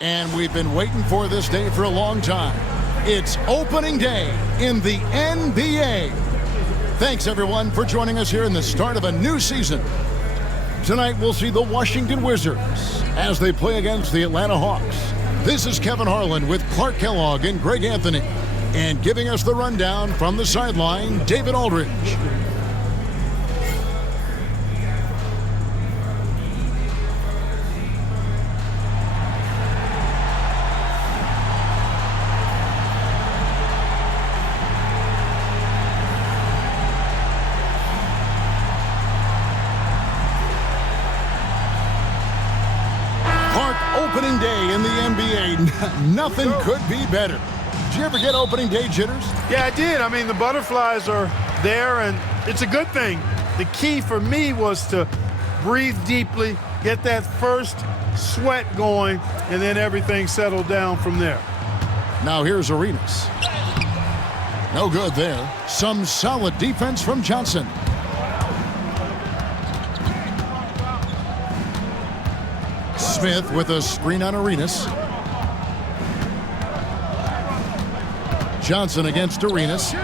And we've been waiting for this day for a long time. It's opening day in the NBA. Thanks, everyone, for joining us here in the start of a new season. Tonight, we'll see the Washington Wizards as they play against the Atlanta Hawks. This is Kevin Harlan with Clark Kellogg and Greg Anthony. And giving us the rundown from the sideline, David Aldridge. Opening day in the NBA. Nothing could be better. Did you ever get opening day jitters? Yeah, I did. I mean, the butterflies are there, and it's a good thing. The key for me was to breathe deeply, get that first sweat going, and then everything settled down from there. Now here's Arenas. No good there. Some solid defense from Johnson. Smith with a screen on Arenas. Johnson against Arenas.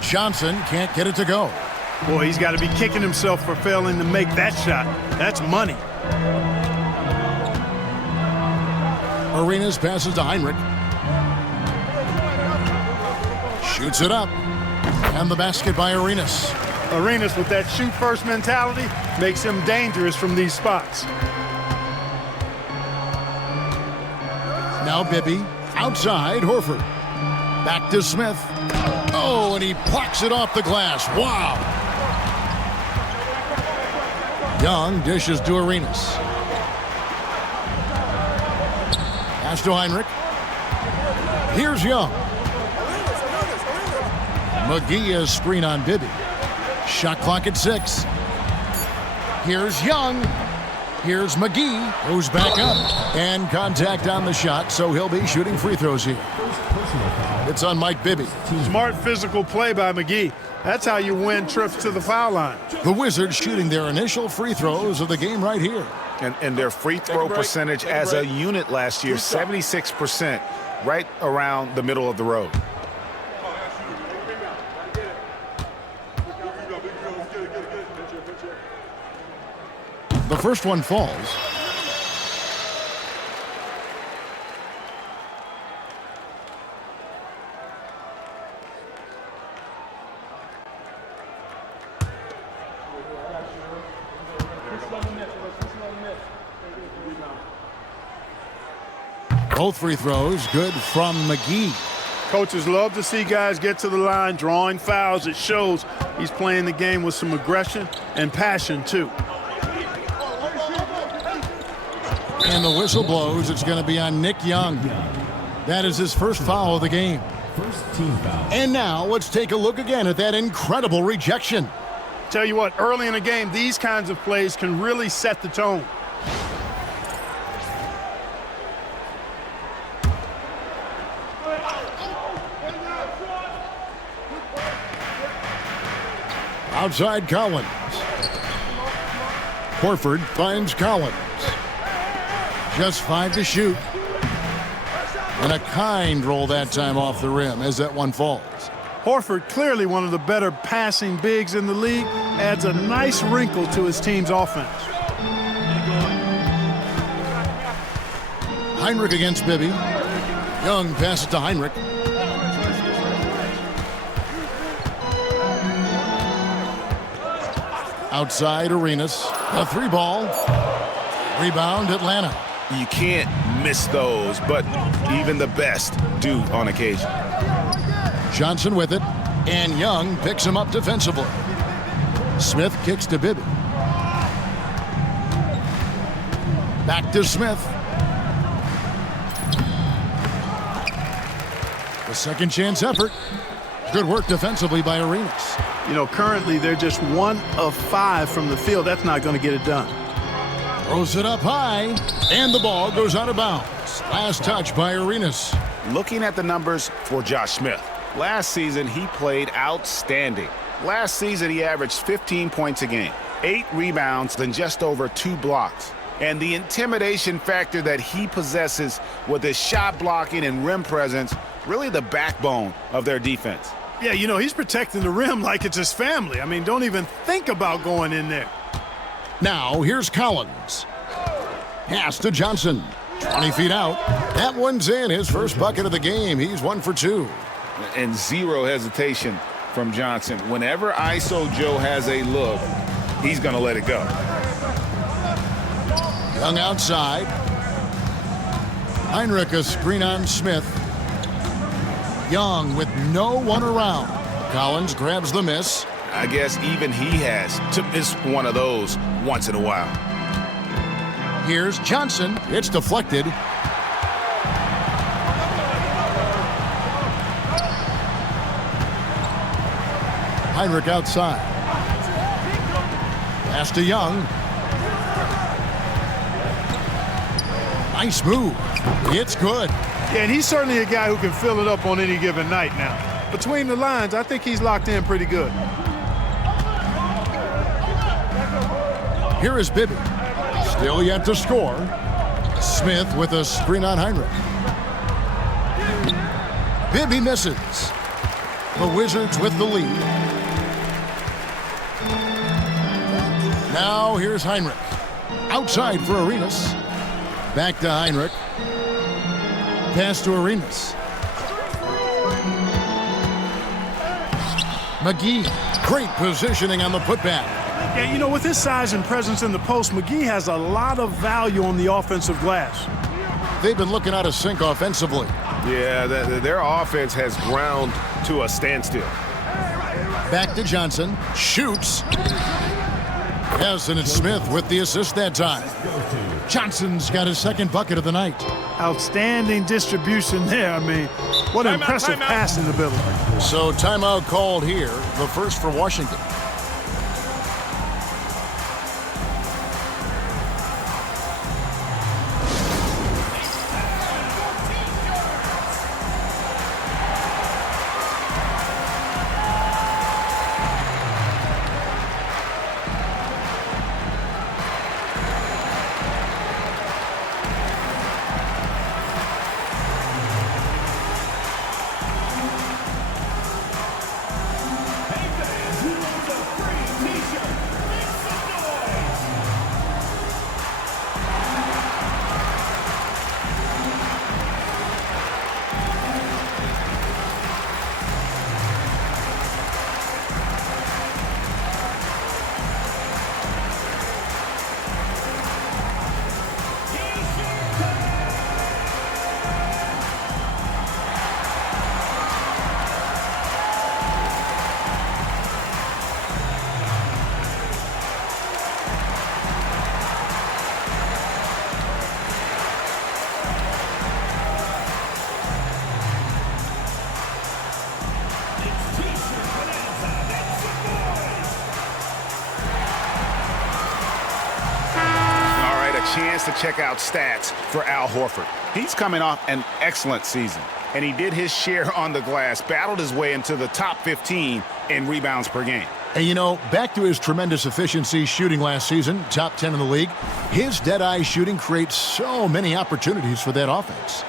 Johnson can't get it to go. Boy, he's got to be kicking himself for failing to make that shot. That's money. Arenas passes to Heinrich. Shoots it up. And the basket by Arenas. Arenas with that shoot-first mentality makes him dangerous from these spots. Now Bibby, outside Horford. Back to Smith. Oh, and he plucks it off the glass. Wow. Young dishes to Arenas. Pass to Heinrich. Here's Young. McGee is screen on Bibby. Shot clock at 6. Here's Young. Here's McGee, who's back up. And contact on the shot, so he'll be shooting free throws here. It's on Mike Bibby. Smart physical play by McGee. That's how you win trips to the foul line. The Wizards shooting their initial free throws of the game right here. And their free throw percentage as a unit last year, 76%, right around the middle of the road. The first one falls. Both free throws good from McGee. Coaches love to see guys get to the line, drawing fouls. It shows he's playing the game with some aggression and passion, too. And the whistle blows. It's going to be on Nick Young. That is his first foul of the game. First team foul. And now let's take a look again at that incredible rejection. Tell you what, early in the game, these kinds of plays can really set the tone. Outside Collins. Horford finds Collins. Just 5 to shoot. And a kind roll that time off the rim as that one falls. Horford, clearly one of the better passing bigs in the league, adds a nice wrinkle to his team's offense. Heinrich against Bibby. Young passes to Heinrich. Outside Arenas. A 3-ball. Rebound Atlanta. You can't miss those, but even the best do on occasion. Johnson with it, and Young picks him up defensively. Smith kicks to Bibby. Back to Smith. The second chance effort. Good work defensively by Arenas. You know, currently they're just 1 of 5 from the field. That's not going to get it done. Throws it up high, and the ball goes out of bounds. Last touch by Arenas. Looking at the numbers for Josh Smith. Last season, he played outstanding. Last season, he averaged 15 points a game, 8 rebounds, and just over 2 blocks. And the intimidation factor that he possesses with his shot blocking and rim presence, really the backbone of their defense. Yeah, you know, he's protecting the rim like it's his family. I mean, don't even think about going in there. Now, here's Collins. Pass to Johnson. 20 feet out. That one's in. His first bucket of the game. He's 1 for 2. And zero hesitation from Johnson. Whenever ISO Joe has a look, he's going to let it go. Young outside. Heinrich a screen on Smith. Young with no one around. Collins grabs the miss. I guess even he has to miss one of those once in a while. Here's Johnson. It's deflected. Heinrich outside. Pass to Young. Nice move. It's good. Yeah, and he's certainly a guy who can fill it up on any given night now. Between the lines, I think he's locked in pretty good. Here is Bibby. Still yet to score. Smith with a screen on Heinrich. Bibby misses. The Wizards with the lead. Now here's Heinrich. Outside for Arenas. Back to Heinrich. Pass to Arenas. McGee. Great positioning on the putback. Yeah, you know, with his size and presence in the post, McGee has a lot of value on the offensive glass. They've been looking out of sync offensively. Yeah, their offense has ground to a standstill. Back to Johnson. Shoots. Yes, and it's Smith with the assist that time. Johnson's got his second bucket of the night. Outstanding distribution there. I mean, what an impressive passing ability. So timeout called here, the first for Washington. Chance to check out stats for Al Horford. He's coming off an excellent season, and he did his share on the glass, battled his way into the top 15 in rebounds per game. And you know, back to his tremendous efficiency shooting last season, top 10 in the league, his dead-eye shooting creates so many opportunities for that offense.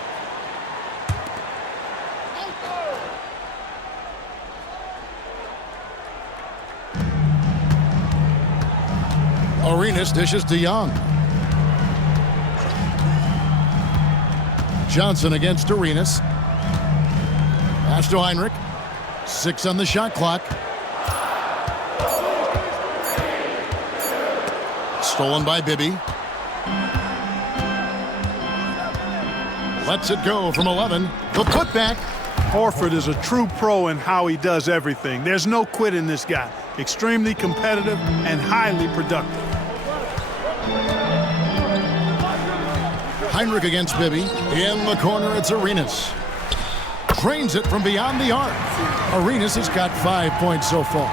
Arenas dishes to Young. Johnson against Arenas. Pass to Heinrich. 6 on the shot clock. Stolen by Bibby. Lets it go from 11. The putback. Horford is a true pro in how he does everything. There's no quit in this guy. Extremely competitive and highly productive. Heinrich against Bibby. In the corner, it's Arenas. Drains it from beyond the arc. Arenas has got 5 points so far.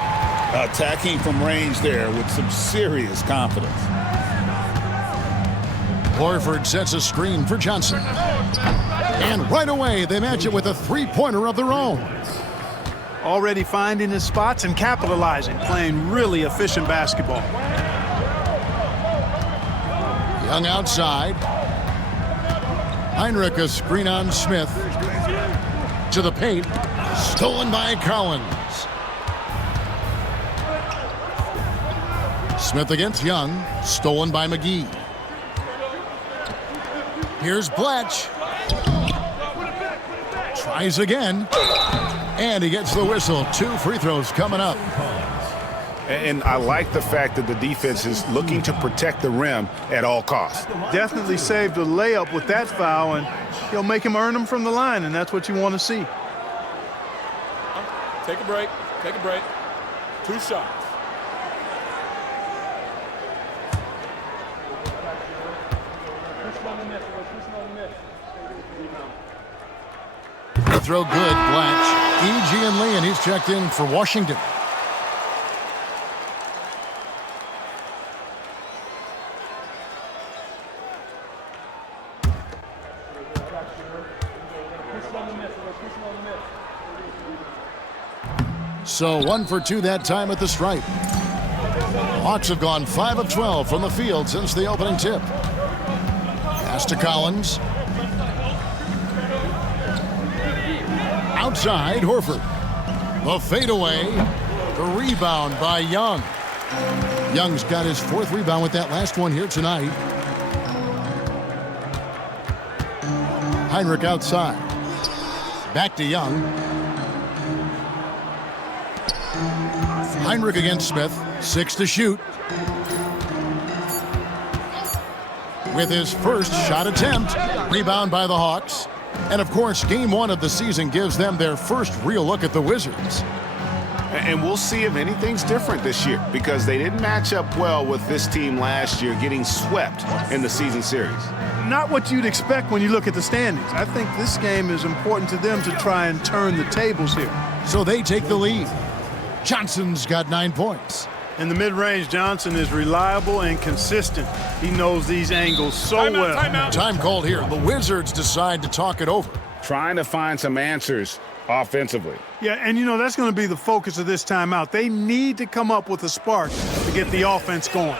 Attacking from range there with some serious confidence. Horford sets a screen for Johnson. And right away, they match it with a three-pointer of their own. Already finding his spots and capitalizing, playing really efficient basketball. Young outside. Heinrich a screen on Smith. To the paint. Stolen by Collins. Smith against Young. Stolen by McGee. Here's Bletch. Tries again. And he gets the whistle. 2 free throws coming up. And I like the fact that the defense is looking to protect the rim at all costs. Definitely saved a layup with that foul, and he'll make him earn them from the line, and that's what you want to see. Take a break. Take a break. 2 shots. The throw good. Blatch. E.G. and Lee, and he's checked in for Washington. So 1 for 2 that time at the stripe. Hawks have gone 5 of 12 from the field since the opening tip. Pass to Collins. Outside, Horford. The fadeaway. The rebound by Young. Young's got his 4th rebound with that last one here tonight. Heinrich outside. Back to Young. Heinrich against Smith. 6 to shoot. With his first shot attempt. Rebound by the Hawks. And of course, game 1 of the season gives them their first real look at the Wizards. And we'll see if anything's different this year, because they didn't match up well with this team last year, getting swept in the season series. Not what you'd expect when you look at the standings. I think this game is important to them to try and turn the tables here. So they take the lead. Johnson's got 9 points. In the mid-range, Johnson is reliable and consistent. He knows these angles so well. Time called here. The Wizards decide to talk it over. Trying to find some answers offensively. Yeah, and you know, that's going to be the focus of this timeout. They need to come up with a spark to get the offense going.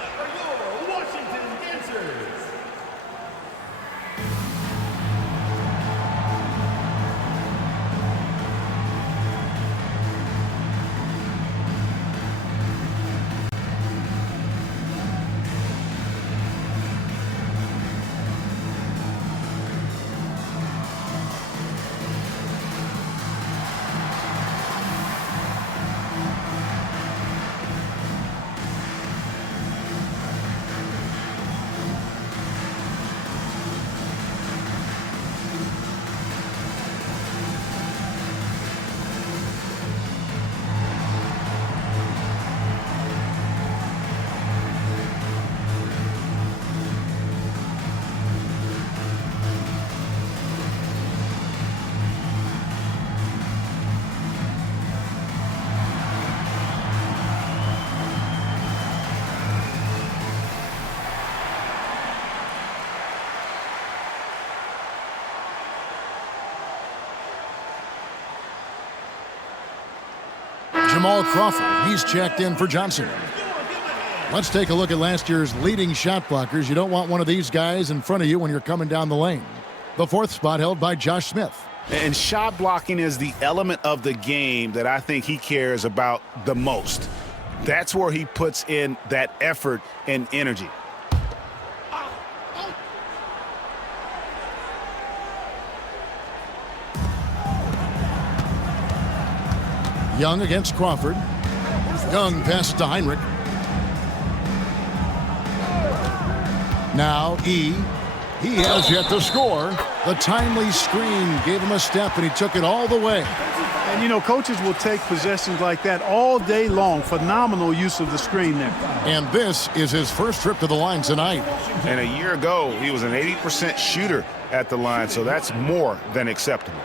Jamal Crawford, he's checked in for Johnson. Let's take a look at last year's leading shot blockers. You don't want one of these guys in front of you when you're coming down the lane. The 4th spot held by Josh Smith. And shot blocking is the element of the game that I think he cares about the most. That's where he puts in that effort and energy. Young against Crawford. Young passes to Heinrich. Now E. He has yet to score. The timely screen gave him a step, and he took it all the way. And, you know, coaches will take possessions like that all day long. Phenomenal use of the screen there. And this is his first trip to the line tonight. And a year ago, he was an 80% shooter at the line, so that's more than acceptable.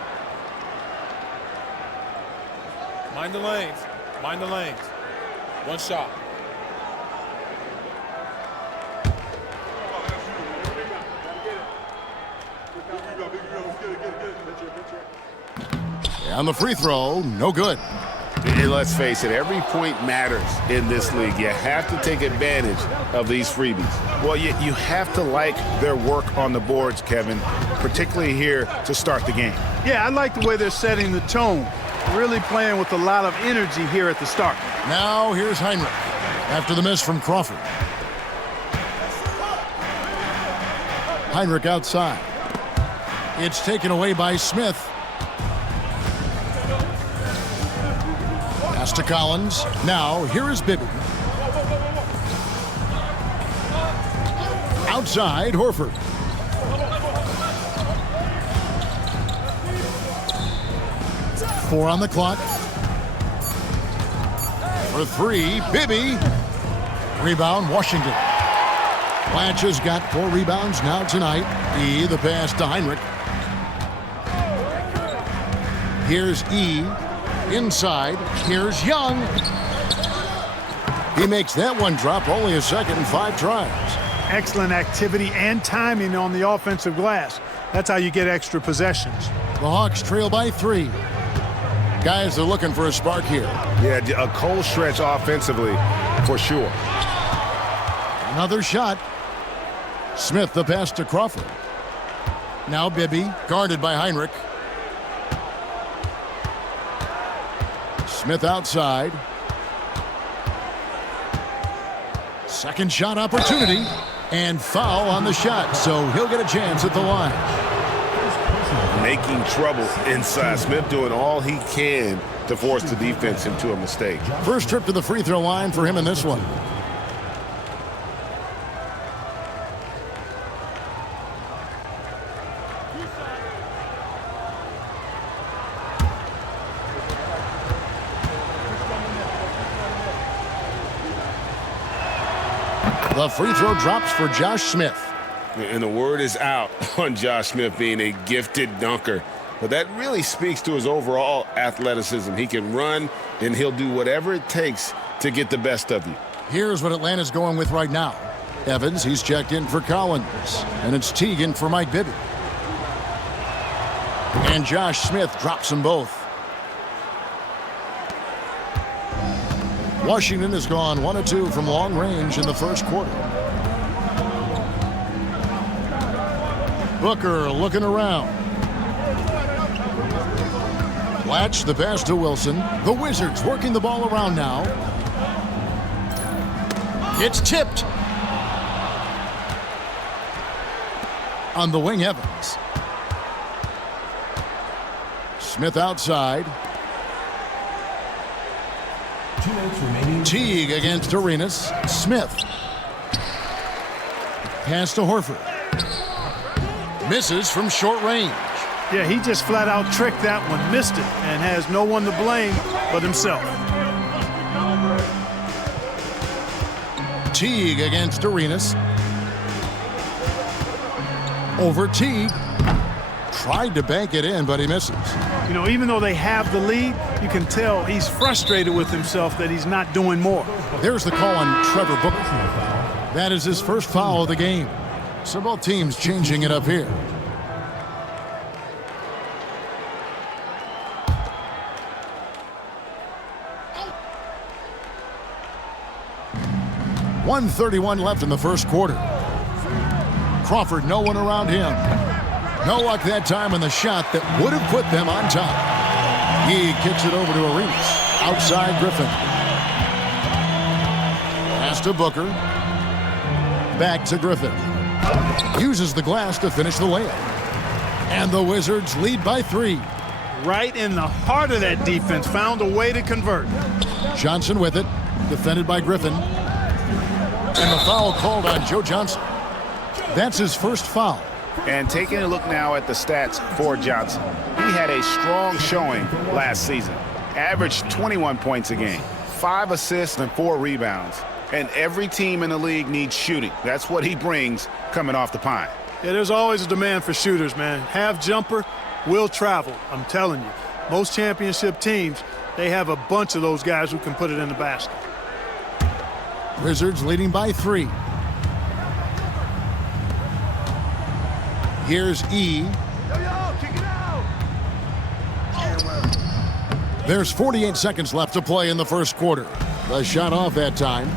Mind the lanes. Mind the lanes. 1 shot. And the free throw, no good. And let's face it, every point matters in this league. You have to take advantage of these freebies. Well, you have to like their work on the boards, Kevin, particularly here to start the game. Yeah, I like the way they're setting the tone. Really playing with a lot of energy here at the start. Now here's Heinrich after the miss from Crawford. Heinrich outside. It's taken away by Smith. Pass to Collins. Now here is Bibby. Outside, Horford. Four on the clock. For three, Bibby. Rebound, Washington. Blanche has got 4 rebounds now tonight. E, the pass to Heinrich. Here's E. Inside. Here's Young. He makes that one drop only a second in 5 tries. Excellent activity and timing on the offensive glass. That's how you get extra possessions. The Hawks trail by 3. Guys are looking for a spark here. Yeah, a cold stretch offensively for sure. Another shot. Smith the pass to Crawford. Now Bibby, guarded by Heinrich. Smith outside. Second shot opportunity. And foul on the shot, so he'll get a chance at the line. Making trouble inside. Smith doing all he can to force the defense into a mistake. First trip to the free throw line for him in this one. The free throw drops for Josh Smith. And the word is out on Josh Smith being a gifted dunker. But that really speaks to his overall athleticism. He can run, and he'll do whatever it takes to get the best of you. Here's what Atlanta's going with right now. Evans, he's checked in for Collins. And it's Teagan for Mike Bibby. And Josh Smith drops them both. Washington has gone 1 of 2 from long range in the first quarter. Booker looking around. Blatch the pass to Wilson. The Wizards working the ball around now. It's tipped. On the wing, Evans. Smith outside. Teague against Arenas. Smith. Pass to Horford. Misses from short range. Yeah, he just flat out tricked that one, missed it, and has no one to blame but himself. Teague against Arenas. Over Teague. Tried to bank it in, but he misses. You know, even though they have the lead, you can tell he's frustrated with himself that he's not doing more. There's the call on Trevor Booker. That is his first foul of the game. So both teams changing it up here. .131 left in the first quarter. Crawford, no one around him. No luck that time in the shot that would have put them on top. He kicks it over to Arenas. Outside Griffin. Pass to Booker. Back to Griffin. Uses the glass to finish the layup. And the Wizards lead by 3. Right in the heart of that defense, found a way to convert. Johnson with it. Defended by Griffin. And the foul called on Joe Johnson. That's his first foul. And taking a look now at the stats for Johnson. He had a strong showing last season. Averaged 21 points a game, 5 assists and 4 rebounds. And every team in the league needs shooting. That's what he brings coming off the pine. Yeah, there's always a demand for shooters, man. Have jumper, will travel. I'm telling you. Most championship teams, they have a bunch of those guys who can put it in the basket. Wizards leading by 3. Here's E. There's 48 seconds left to play in the first quarter. The shot off that time.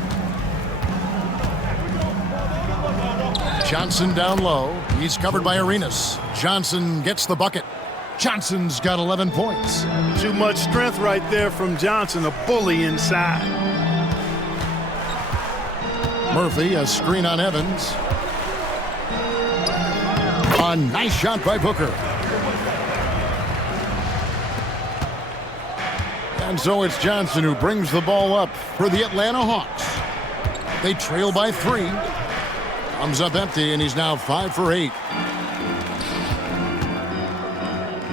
Johnson down low. He's covered by Arenas. Johnson gets the bucket. Johnson's got 11 points. Too much strength right there from Johnson, a bully inside. Murphy, a screen on Evans. A nice shot by Booker. And so it's Johnson who brings the ball up for the Atlanta Hawks. They trail by 3. Comes up empty, and he's now 5 for 8.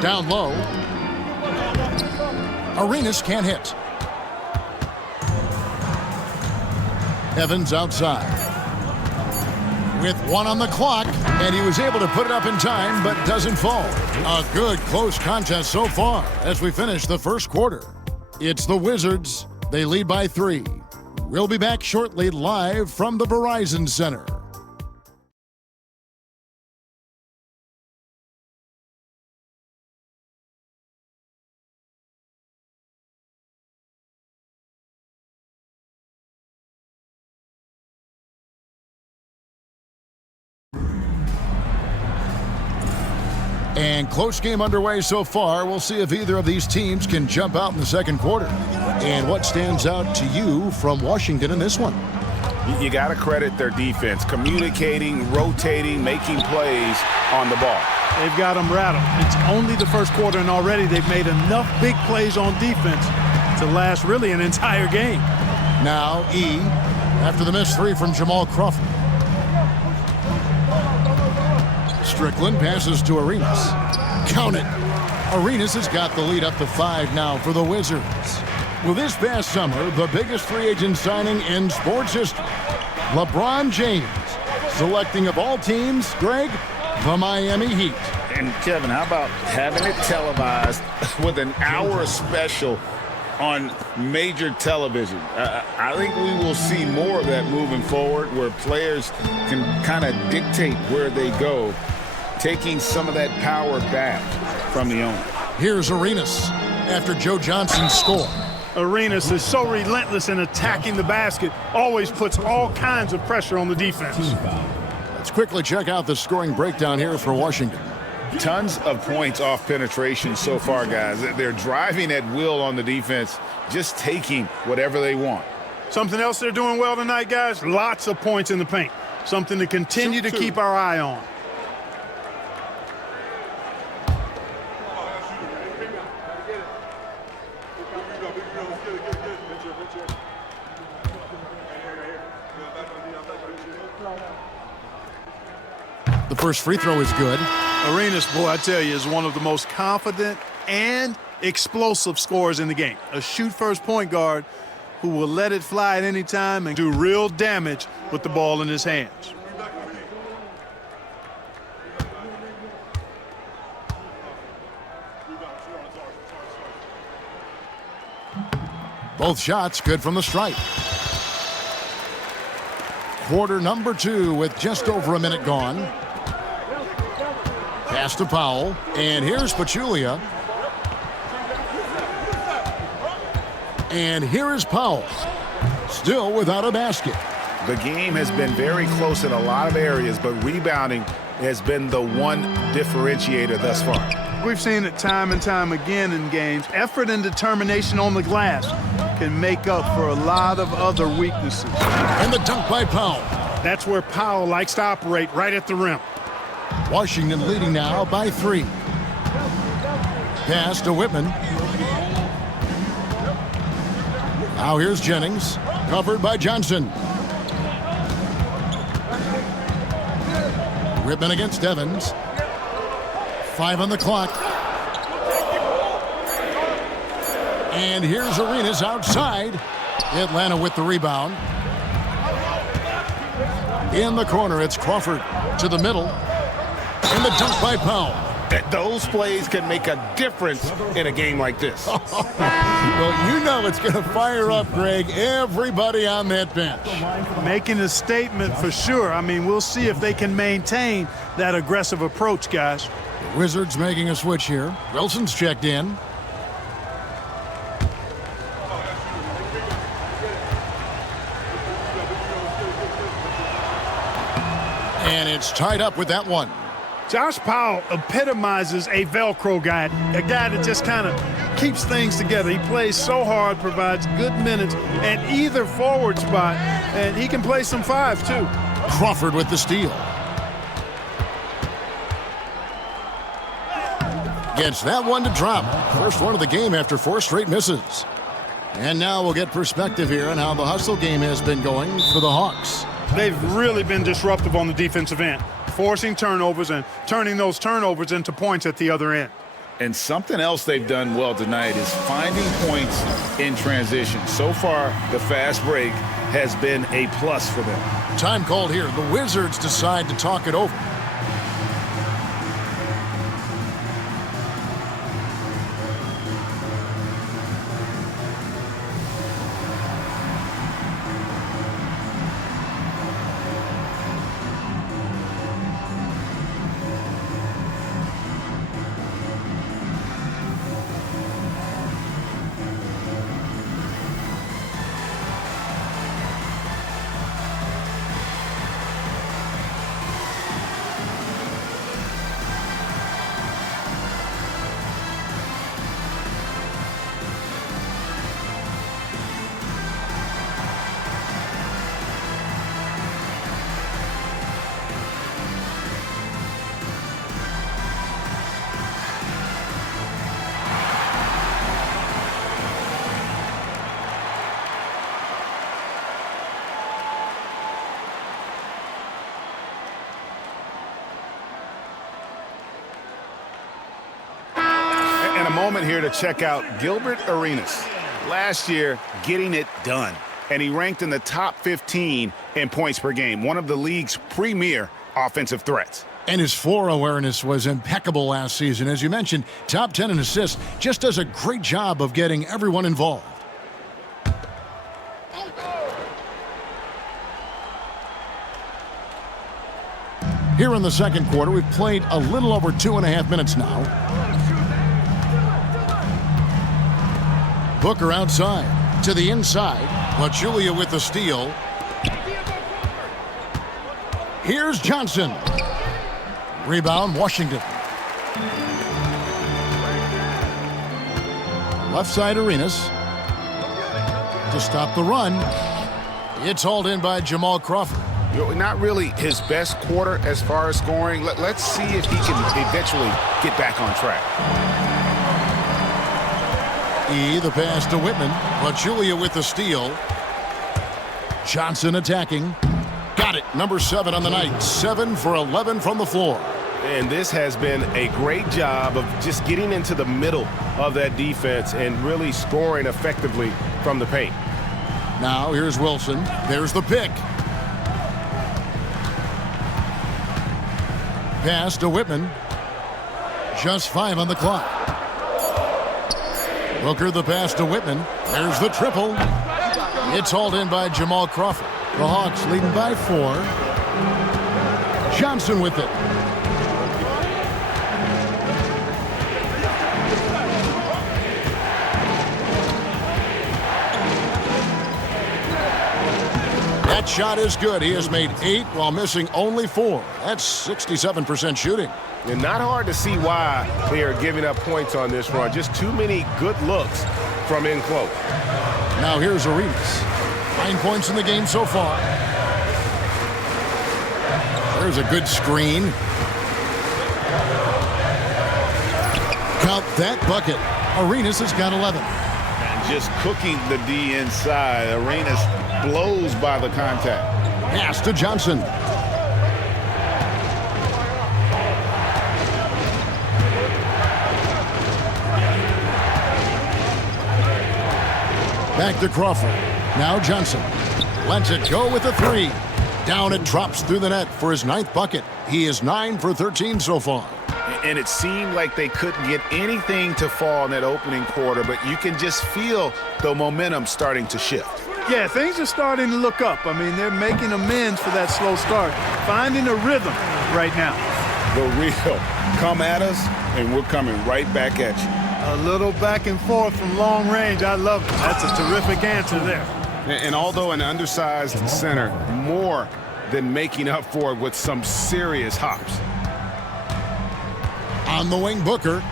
Down low. Arenas can't hit. Evans outside. With 1 on the clock, and he was able to put it up in time, but doesn't fall. A good, close contest so far as we finish the first quarter. It's the Wizards. They lead by 3. We'll be back shortly live from the Verizon Center. And close game underway so far. We'll see if either of these teams can jump out in the second quarter. And what stands out to you from Washington in this one? You got to credit their defense, communicating, rotating, making plays on the ball. They've got them rattled. It's only the first quarter, and already they've made enough big plays on defense to last really an entire game. Now E, after the missed 3 from Jamal Crawford. Strickland passes to Arenas. Count it. Arenas has got the lead up to 5 now for the Wizards. Well, this past summer, the biggest free agent signing in sports history, LeBron James, selecting of all teams, Greg, the Miami Heat. And Kevin, how about having it televised with an hour special on major television? I think we will see more of that moving forward, where players can kind of dictate where they go, taking some of that power back from the owner. Here's Arenas after Joe Johnson's score. Arenas is so relentless in attacking the basket, always puts all kinds of pressure on the defense. Let's quickly check out the scoring breakdown here for Washington. Tons of points off penetration so far, guys. They're driving at will on the defense, just taking whatever they want. Something else they're doing well tonight, guys, lots of points in the paint. Something to continue to keep our eye on. The first free throw is good. Arenas, boy, I tell you, is one of the most confident and explosive scorers in the game. A shoot-first point guard who will let it fly at any time and do real damage with the ball in his hands. Both shots good from the stripe. Quarter number 2 with just over a minute gone. Pass to Powell, and here's Pachulia. And here is Powell, still without a basket. The game has been very close in a lot of areas, but rebounding has been the one differentiator thus far. We've seen it time and time again in games. Effort and determination on the glass can make up for a lot of other weaknesses. And the dunk by Powell. That's where Powell likes to operate, right at the rim. Washington leading now by 3. Pass to Whitman. Now here's Jennings, covered by Johnson. Whitman against Evans. 5 on the clock. And here's Arenas outside. Atlanta with the rebound. In the corner, it's Crawford to the middle. And the dunk by Powell. Those plays can make a difference in a game like this. Well, you know it's going to fire up, Greg, everybody on that bench. Making a statement for sure. I mean, we'll see if they can maintain that aggressive approach, guys. The Wizards making a switch here. Wilson's checked in. And it's tied up with that one. Josh Powell epitomizes a Velcro guy, a guy that just kind of keeps things together. He plays so hard, provides good minutes at either forward spot, and he can play some five, too. Crawford with the steal. Gets that one to drop. First one of the game after 4 straight misses. And now we'll get perspective here on how the hustle game has been going for the Hawks. They've really been disruptive on the defensive end, forcing turnovers and turning those turnovers into points at the other end. And something else they've done well tonight is finding points in transition. So far, the fast break has been a plus for them. Time called here. The Wizards decide to talk it over. Moment here to check out Gilbert Arenas. Last year, getting it done. And he ranked in the top 15 in points per game, one of the league's premier offensive threats. And his floor awareness was impeccable last season. As you mentioned, top 10 in assists, just does a great job of getting everyone involved. Here in the second quarter, we've played a little over 2.5 minutes now. Booker outside to the inside. Pachulia with the steal. Here's Johnson. Rebound, Washington. Left side, Arenas. To stop the run. It's hauled in by Jamal Crawford. Not really his best quarter as far as scoring. Let's see if he can eventually get back on track. The pass to Whitman. Pachulia with the steal. Johnson attacking. Got it. Number 7 on the night. 7 for 11 from the floor. And this has been a great job of just getting into the middle of that defense and really scoring effectively from the paint. Now here's Wilson. There's the pick. Pass to Whitman. Just 5 on the clock. Booker the pass to Whitman. There's the triple. It's hauled in by Jamal Crawford. The Hawks leading by 4. Johnson with it. That shot is good. He has made 8 while missing only 4. That's 67% shooting. And not hard to see why they are giving up points on this run. Just too many good looks from in close. Now here's Arenas. 9 points in the game so far. There's a good screen. Count that bucket. Arenas has got 11. And just cooking the D inside. Arenas blows by the contact. Pass to Johnson. Back to Crawford. Now Johnson. Lets it go with a 3. Down it drops through the net for his 9th bucket. He is 9 for 13 so far. And it seemed like they couldn't get anything to fall in that opening quarter, but you can just feel the momentum starting to shift. Yeah, things are starting to look up. I mean, they're making amends for that slow start, finding a rhythm right now. The real come at us, and we're coming right back at you. A little back and forth from long range. I love it. That's a terrific answer there. And although an undersized center, more then making up for it with some serious hops. On the wing, Booker.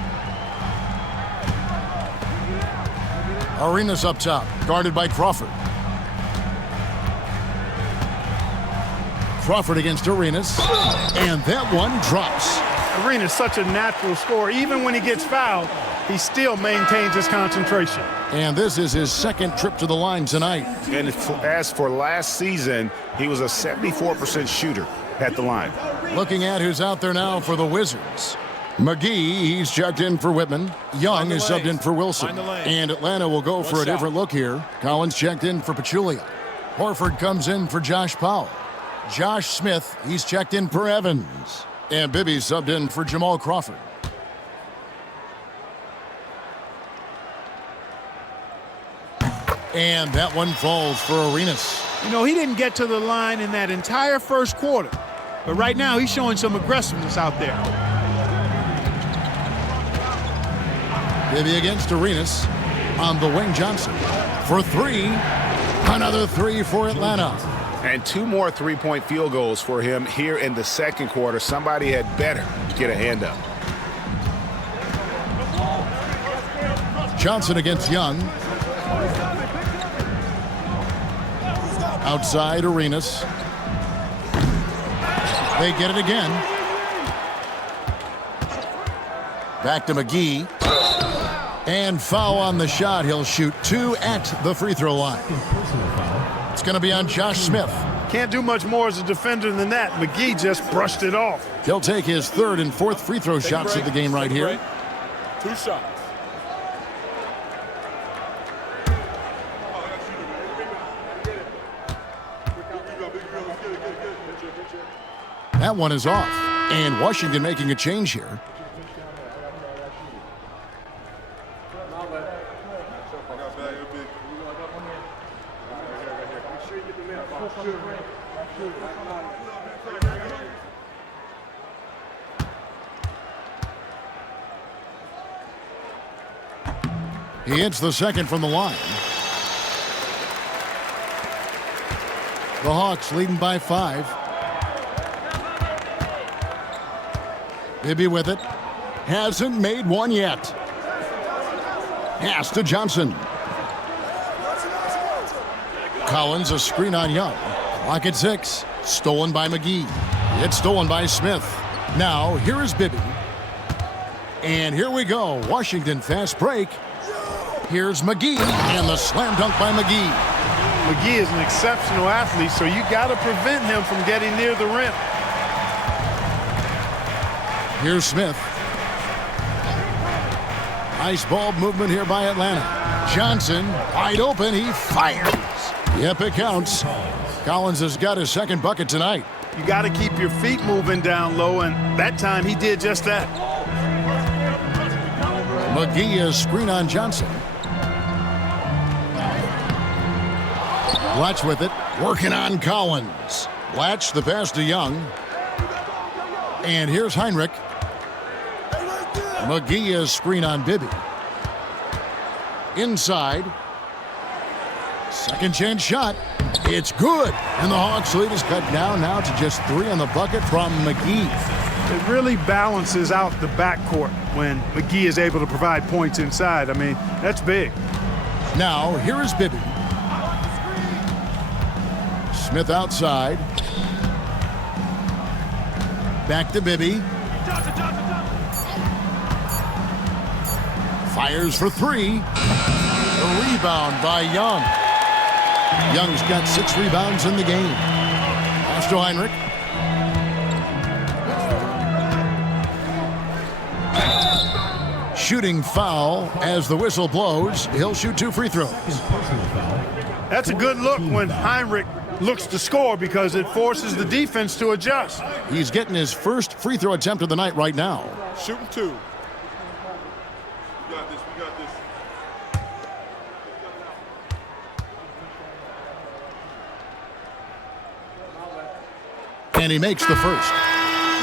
Arenas up top, guarded by Crawford. Crawford against Arenas, and that one drops. Arenas such a natural scorer. Even when he gets fouled, he still maintains his concentration. And this is his second trip to the line tonight. And as for last season, he was a 74% shooter at the line. Looking at who's out there now for the Wizards. McGee, he's checked in for Whitman. Young is subbed in for Wilson. And Atlanta will go for a different look here. Collins checked in for Pachulia. Horford comes in for Josh Powell. Josh Smith, he's checked in for Evans. And Bibby subbed in for Jamal Crawford. And that one falls for Arenas. You know, he didn't get to the line in that entire first quarter. But right now, he's showing some aggressiveness out there. Bibby against Arenas. On the wing, Johnson. For three. Another three for Atlanta. And 2 more three-point field goals for him here in the second quarter. Somebody had better get a hand up. Johnson against Young. Outside Arenas. They get it again. Back to McGee. And foul on the shot. He'll shoot 2 at the free throw line. It's going to be on Josh Smith. Can't do much more as a defender than that. McGee just brushed it off. He'll take his 3rd and 4th free throw shots of the game right here. 2 shots. That one is off. And Washington making a change here. He hits the second from the line. The Hawks leading by 5. Bibby with it. Hasn't made one yet. Pass to Johnson. Collins, a screen on Young. Clock at 6. Stolen by McGee. It's stolen by Smith. Now, here is Bibby. And here we go. Washington fast break. Here's McGee, and the slam dunk by McGee. McGee is an exceptional athlete, so you got to prevent him from getting near the rim. Here's Smith. Nice ball movement here by Atlanta. Johnson, wide open, he fires. Yep, it counts. Collins has got his second bucket tonight. You got to keep your feet moving down low, and that time he did just that. McGee is screen on Johnson. Blatch with it, working on Collins. Blatch the pass to Young. And here's Heinrich. McGee is screen on Bibby. Inside. Second chance shot. It's good. And the Hawks lead is cut down now to just 3 on the bucket from McGee. It really balances out the backcourt when McGee is able to provide points inside. I mean, that's big. Now, here is Bibby. Smith outside. Back to Bibby. Fires for 3. A rebound by Young. Young's got 6 rebounds in the game. Pass to Heinrich. Shooting foul as the whistle blows. He'll shoot 2 free throws. That's a good look when Heinrich looks to score because it forces the defense to adjust. He's getting his first free throw attempt of the night right now. Shooting 2. We got this. And he makes the first.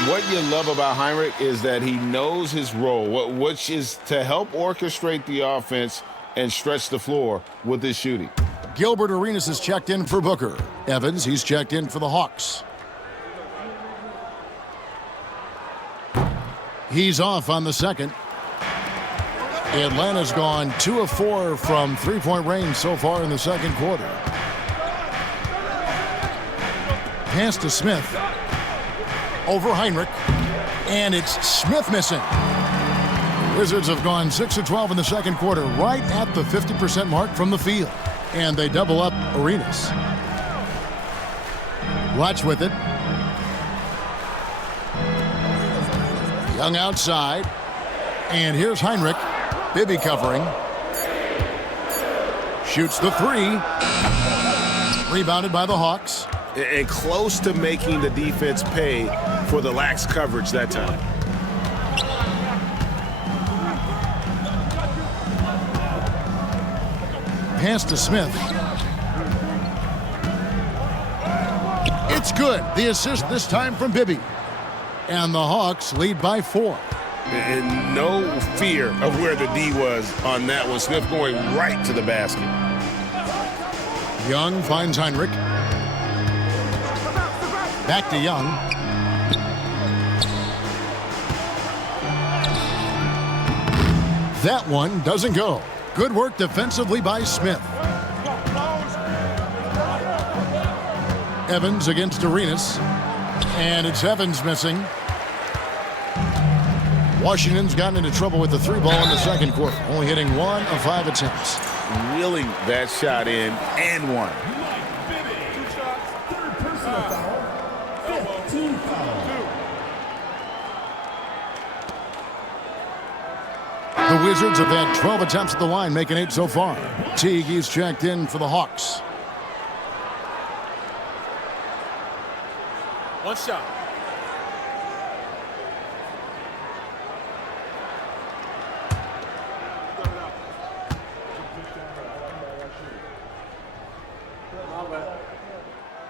What you love about Heinrich is that he knows his role, which is to help orchestrate the offense and stretch the floor with his shooting. Gilbert Arenas is checked in for Booker. Evans, he's checked in for the Hawks. He's off on the second. Atlanta's gone 2 of 4 from three-point range so far in the second quarter. Pass to Smith. Over Hinrich. And it's Smith missing. Wizards have gone 6 of 12 in the second quarter, right at the 50% mark from the field. And they double up Arenas. Watch with it. Young outside. And here's Hinrich. Bibby covering. Shoots the three. Rebounded by the Hawks. And close to making the defense pay for the lax coverage that time. Pass to Smith. It's good. The assist this time from Bibby. And the Hawks lead by 4. And no fear of where the D was on that one. Smith going right to the basket. Young finds Hinrich. Back to Young. That one doesn't go. Good work defensively by Smith. Evans against Arenas. And it's Evans missing. Washington's gotten into trouble with the 3-ball in the second quarter, only hitting 1 of 5 attempts. Reeling that shot in and one. The Wizards have had 12 attempts at the line, making 8 so far. Teague, he's checked in for the Hawks. One shot.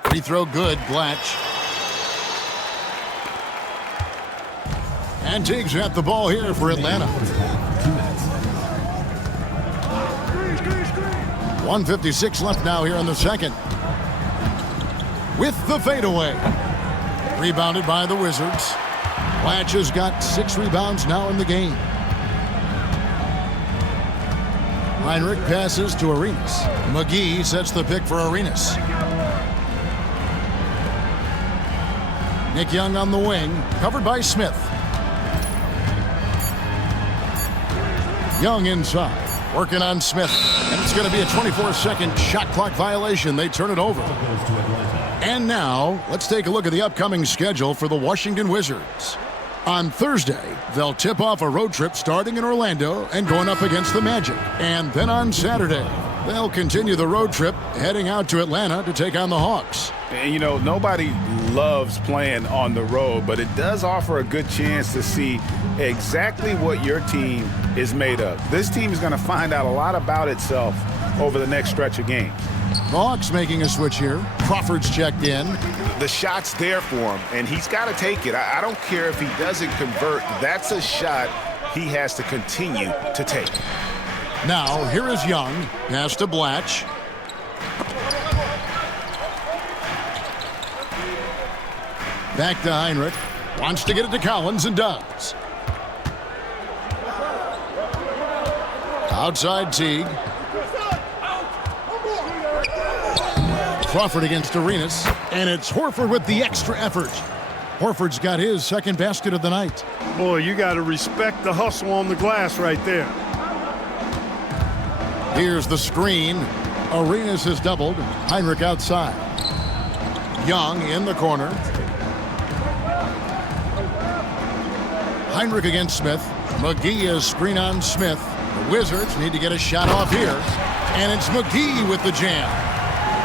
Free throw good, Blatch. And Teague's got the ball here for Atlanta. 1:56 left now here in the second. With the fadeaway. Rebounded by the Wizards. Blatch has got 6 rebounds now in the game. Hinrich passes to Arenas. McGee sets the pick for Arenas. Nick Young on the wing, covered by Smith. Young inside, working on Smith. And it's going to be a 24-second shot clock violation. They turn it over. And now, let's take a look at the upcoming schedule for the Washington Wizards. On Thursday, they'll tip off a road trip starting in Orlando and going up against the Magic. And then on Saturday, they'll continue the road trip heading out to Atlanta to take on the Hawks. And, you know, nobody loves playing on the road, but it does offer a good chance to see exactly what your team is made of. This team is going to find out a lot about itself over the next stretch of games. The Hawks making a switch here. Crawford's checked in. The shot's there for him, and he's got to take it. I don't care if he doesn't convert. That's a shot he has to continue to take. Now, here is Young. Pass to Blatch. Back to Hinrich. Wants to get it to Collins and does. Outside Teague. Crawford against Arenas. And it's Horford with the extra effort. Horford's got his second basket of the night. Boy, you got to respect the hustle on the glass right there. Here's the screen. Arenas has doubled. Hinrich outside. Young in the corner. Hinrich against Smith. McGee is screen on Smith. The Wizards need to get a shot off here. And it's McGee with the jam.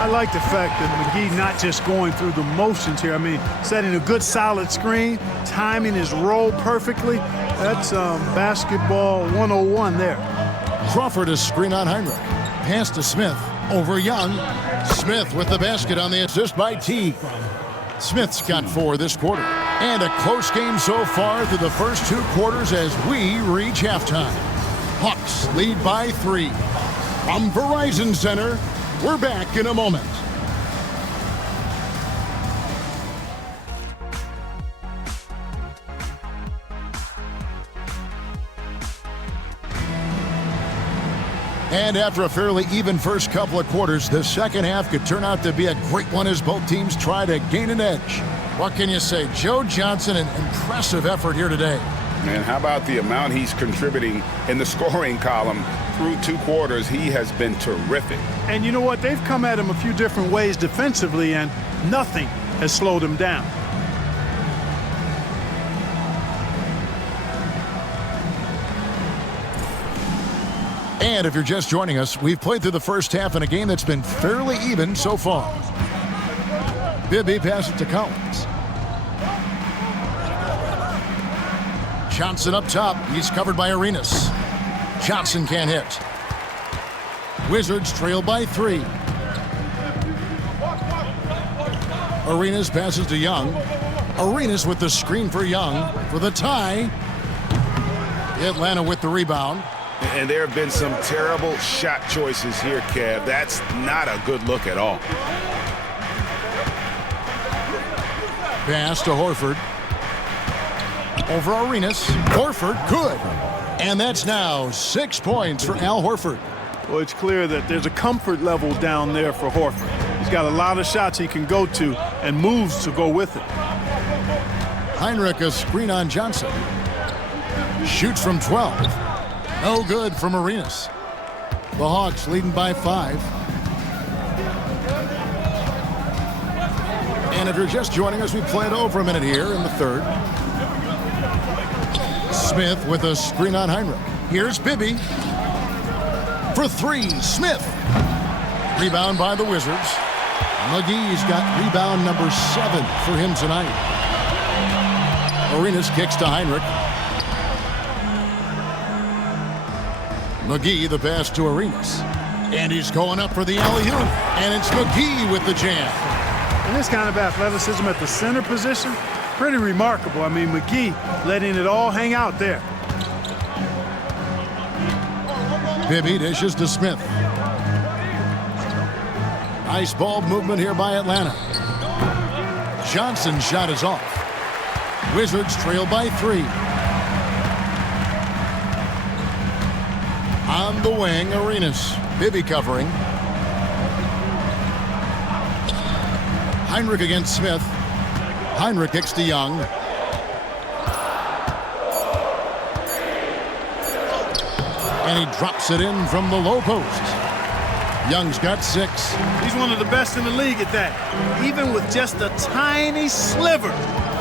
I like the fact that McGee not just going through the motions here. I mean, setting a good solid screen, timing his roll perfectly. That's basketball 101 there. Crawford is screen on Hinrich. Pass to Smith. Over Young. Smith with the basket on the assist by Teague. Smith's got 4 this quarter. And a close game so far through the first 2 quarters as we reach halftime. Hawks lead by 3. From Verizon Center, we're back in a moment. And after a fairly even first couple of quarters, the second half could turn out to be a great one as both teams try to gain an edge. What can you say? Joe Johnson, an impressive effort here today. Man, how about the amount he's contributing in the scoring column through 2 quarters? He has been terrific. And you know what? They've come at him a few different ways defensively, and nothing has slowed him down. And if you're just joining us, we've played through the first half in a game that's been fairly even so far. Bibby passes to Collins. Johnson up top. He's covered by Arenas. Johnson can't hit. Wizards trail by 3. Arenas passes to Young. Arenas with the screen for Young for the tie. Atlanta with the rebound. And there have been some terrible shot choices here, Kev. That's not a good look at all. Pass to Horford. Over Arenas. Horford, good. And that's now 6 points for Al Horford. Well, it's clear that there's a comfort level down there for Horford. He's got a lot of shots he can go to and moves to go with it. Heinrich a screen on Johnson. Shoots from 12. No good from Arenas. The Hawks leading by 5. And if you're just joining us, we played over a minute here in the third. Smith with a screen on Heinrich. Here's Bibby. For 3, Smith. Rebound by the Wizards. McGee's got rebound number 7 for him tonight. Arenas kicks to Heinrich. McGee the pass to Arenas. And he's going up for the alley-oop. And it's McGee with the jam. And this kind of athleticism at the center position, pretty remarkable. I mean, McGee letting it all hang out there. Bibby dishes to Smith. Nice ball movement here by Atlanta. Johnson's shot is off. Wizards trail by 3. On the wing, Arenas. Bibby covering. Heinrich against Smith. Heinrich kicks to Young. And he drops it in from the low post. Young's got 6. He's one of the best in the league at that. Even with just a tiny sliver,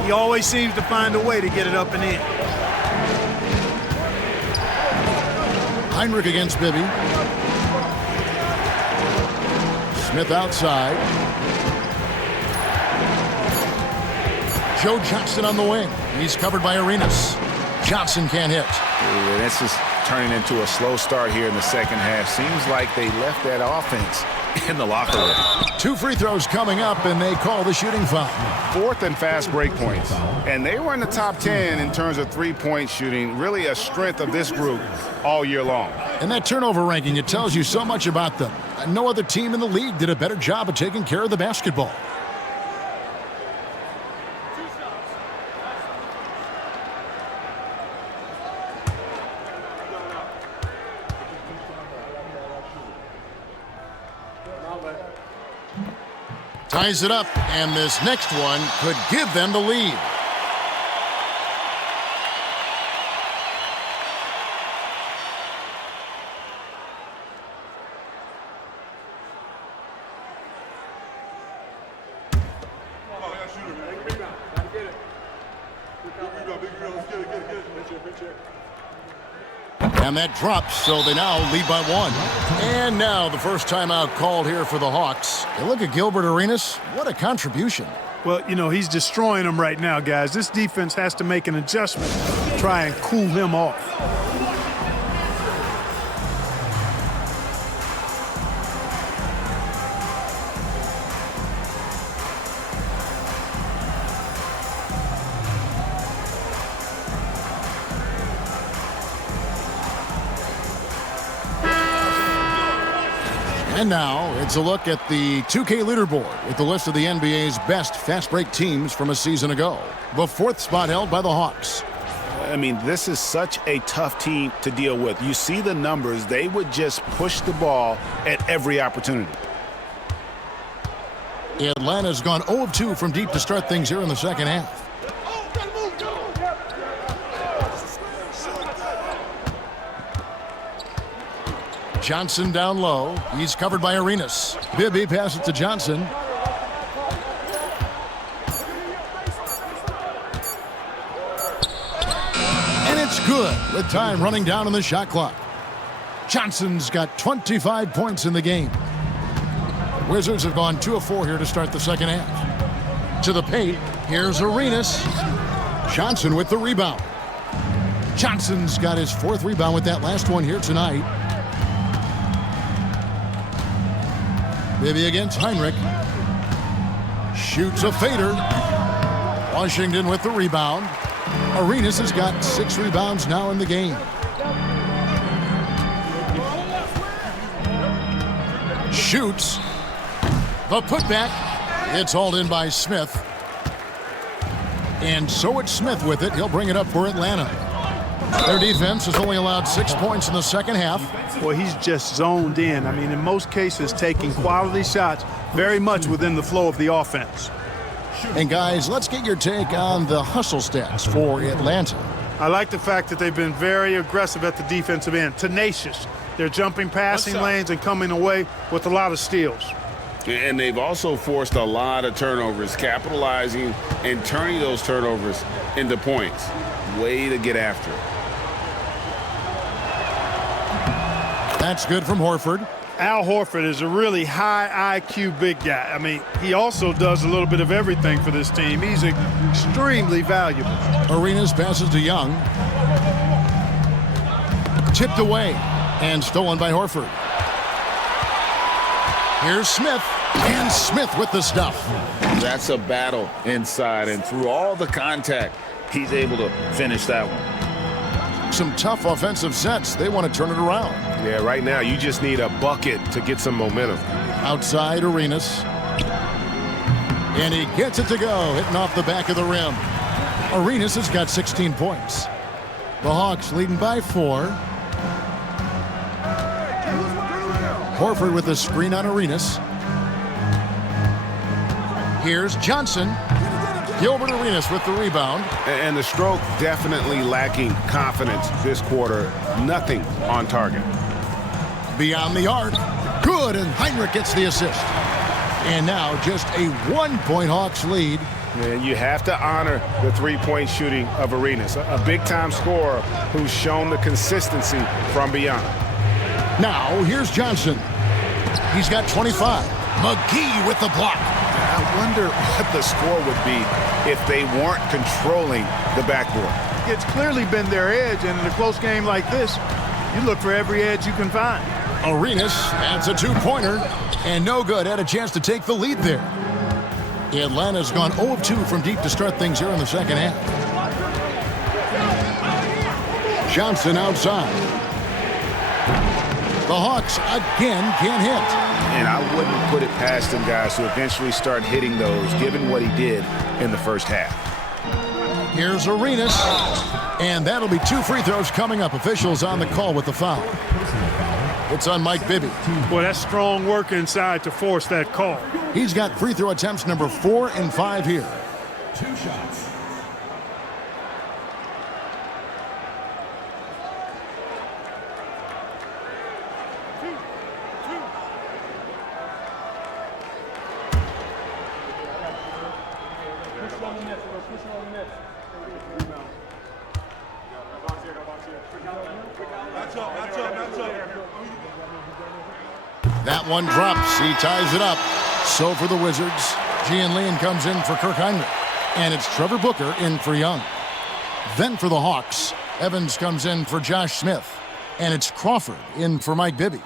he always seems to find a way to get it up and in. Heinrich against Bibby. Smith outside. Joe Johnson on the wing. He's covered by Arenas. Johnson can't hit. Ooh, this is turning into a slow start here in the second half. Seems like they left that offense in the locker room. 2 free throws coming up, and they call the shooting foul. 4th and fast break points. And they were in the top 10 in terms of 3-point shooting. Really a strength of this group all year long. And that turnover ranking, it tells you so much about them. No other team in the league did a better job of taking care of the basketball. Ties it up, and this next one could give them the lead. And that drops, so they now lead by 1. And now the first timeout called here for the Hawks. And look at Gilbert Arenas. What a contribution. Well, you know, he's destroying them right now, guys. This defense has to make an adjustment to try and cool him off. And now it's a look at the 2K leaderboard with the list of the NBA's best fast break teams from a season ago. The 4th spot held by the Hawks. I mean, this is such a tough team to deal with. You see the numbers. They would just push the ball at every opportunity. Atlanta's gone 0 of 2 from deep to start things here in the second half. Johnson down low. He's covered by Arenas. Bibby passes to Johnson. And it's good with time running down on the shot clock. Johnson's got 25 points in the game. The Wizards have gone 2 of 4 here to start the second half. To the paint, here's Arenas. Johnson with the rebound. Johnson's got his 4th rebound with that last one here tonight. Bibby against Heinrich. Shoots a fader. Washington with the rebound. Arenas has got 6 rebounds now in the game. Shoots. The putback. It's hauled in by Smith. And so it's Smith with it. He'll bring it up for Atlanta. Their defense has only allowed 6 points in the second half. Well, he's just zoned in. I mean, in most cases, taking quality shots very much within the flow of the offense. And guys, let's get your take on the hustle stats for Atlanta. I like the fact that they've been very aggressive at the defensive end, tenacious. They're jumping passing lanes and coming away with a lot of steals. And they've also forced a lot of turnovers, capitalizing and turning those turnovers into points. Way to get after it. That's good from Horford. Al Horford is a really high IQ big guy. I mean, he also does a little bit of everything for this team. He's extremely valuable. Arenas passes to Young. Tipped away and stolen by Horford. Here's Smith, and Smith with the stuff. That's a battle inside, and through all the contact, he's able to finish that one. Some tough offensive sets. They want to turn it around. Yeah, right now you just need a bucket to get some momentum. Outside Arenas. And he gets it to go, hitting off the back of the rim. Arenas has got 16 points. The Hawks leading by 4. Horford with a screen on Arenas. Here's Johnson. Gilbert Arenas with the rebound. And the stroke definitely lacking confidence this quarter. Nothing on target. Beyond the arc. Good, and Heinrich gets the assist. And now just a 1-point Hawks lead. And you have to honor the three-point shooting of Arenas, a big-time scorer who's shown the consistency from beyond. Now, here's Johnson. He's got 25. McGee with the block. I wonder what the score would be if they weren't controlling the backboard. It's clearly been their edge, and in a close game like this, you look for every edge you can find. Arenas adds a 2-pointer, and no good. Had a chance to take the lead there. Atlanta's gone 0 of 2 from deep to start things here in the second half. Johnson outside. The Hawks again can't hit. And I wouldn't put it past them guys to eventually start hitting those, given what he did in the first half. Here's Arenas, and that'll be 2 free throws coming up. Officials on the call with the foul. It's on Mike Bibby. Boy, that's strong work inside to force that call. He's got free throw attempts number 4 and 5 here. 2 shots. That one drops. He ties it up. So for the Wizards, Gian Leon comes in for Kirk Heinrich. And it's Trevor Booker in for Young. Then for the Hawks, Evans comes in for Josh Smith. And it's Crawford in for Mike Bibby.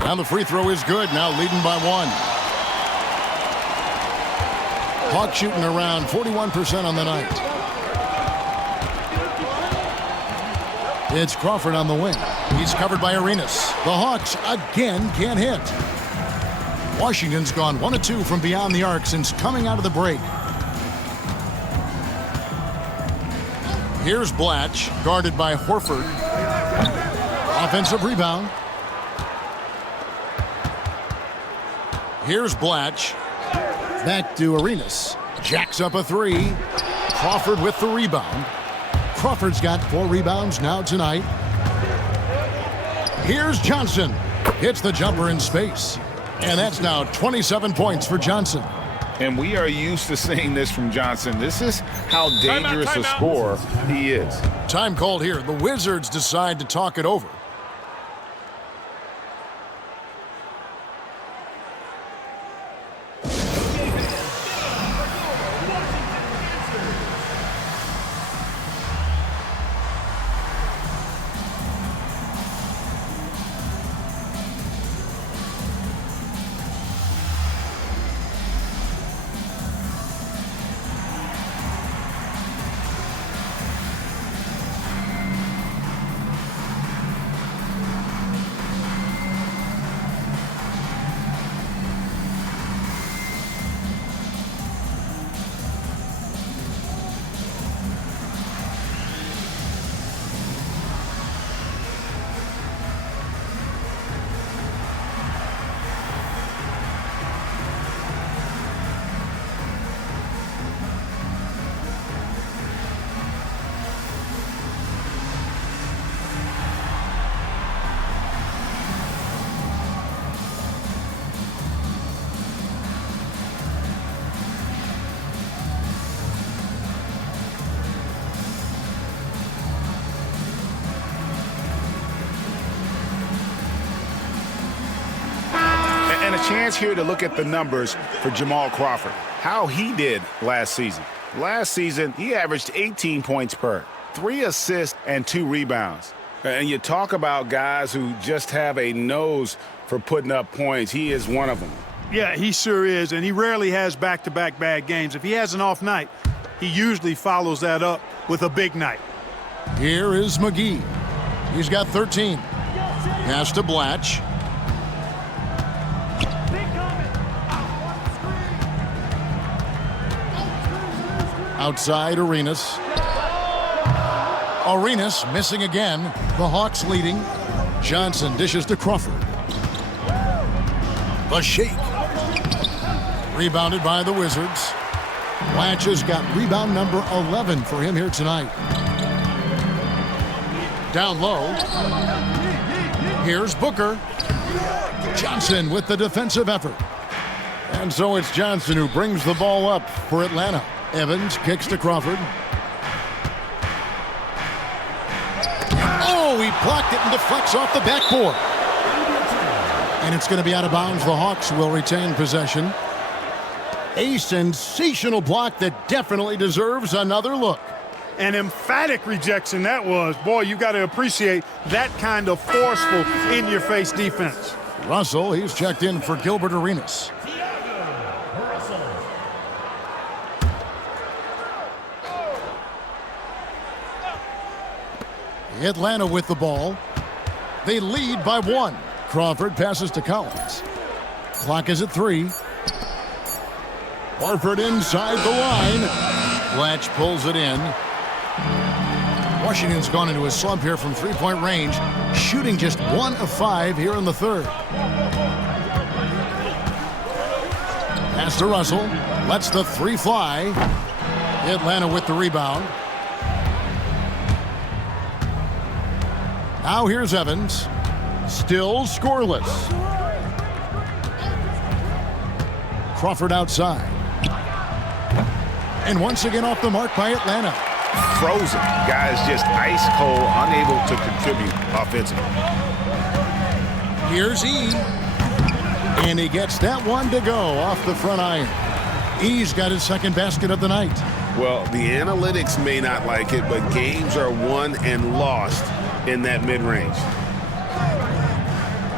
And the free throw is good, now leading by 1. Hawks shooting around 41% on the night. It's Crawford on the wing. He's covered by Arenas. The Hawks again can't hit. Washington's gone 1 of 2 from beyond the arc since coming out of the break. Here's Blatch, guarded by Horford. Offensive rebound. Here's Blatch. Back to Arenas. Jacks up a 3. Crawford with the rebound. Crawford's got 4 rebounds now tonight. Here's Johnson. Hits the jumper in space. And that's now 27 points for Johnson. And we are used to seeing this from Johnson. This is how dangerous a scorer he is. Time called here. The Wizards decide to talk it over. And a chance here to look at the numbers for Jamal Crawford. How he did last season. Last season, he averaged 18 points per, 3 assists and 2 rebounds. And you talk about guys who just have a nose for putting up points. He is one of them. Yeah, he sure is, and he rarely has back-to-back bad games. If he has an off night, he usually follows that up with a big night. Here is McGee. He's got 13. Pass to Blatch. Outside Arenas. Arenas missing again. The Hawks leading. Johnson dishes to Crawford. The shake. Rebounded by the Wizards. Blatch has got rebound number 11 for him here tonight. Down low. Here's Booker. Johnson with the defensive effort. And so it's Johnson who brings the ball up for Atlanta. Evans kicks to Crawford. Oh, he blocked it and deflects off the backboard. And it's going to be out of bounds. The Hawks will retain possession. A sensational block that definitely deserves another look. An emphatic rejection that was. Boy, you got to appreciate that kind of forceful, in-your-face defense. Russell, he's checked in for Gilbert Arenas. Atlanta with the ball. They lead by 1. Crawford passes to Collins. Clock is at 3. Horford inside the line. Blatch pulls it in. Washington's gone into a slump here from three-point range, shooting just 1 of 5 here in the third. Pass to Russell. Lets the 3 fly. Atlanta with the rebound. Now here's Evans. Still scoreless. Crawford outside. And once again off the mark by Atlanta. Frozen. Guys just ice cold, unable to contribute offensively. Here's E. And he gets that one to go off the front iron. E's got his second basket of the night. Well, the analytics may not like it, but games are won and lost in that mid-range.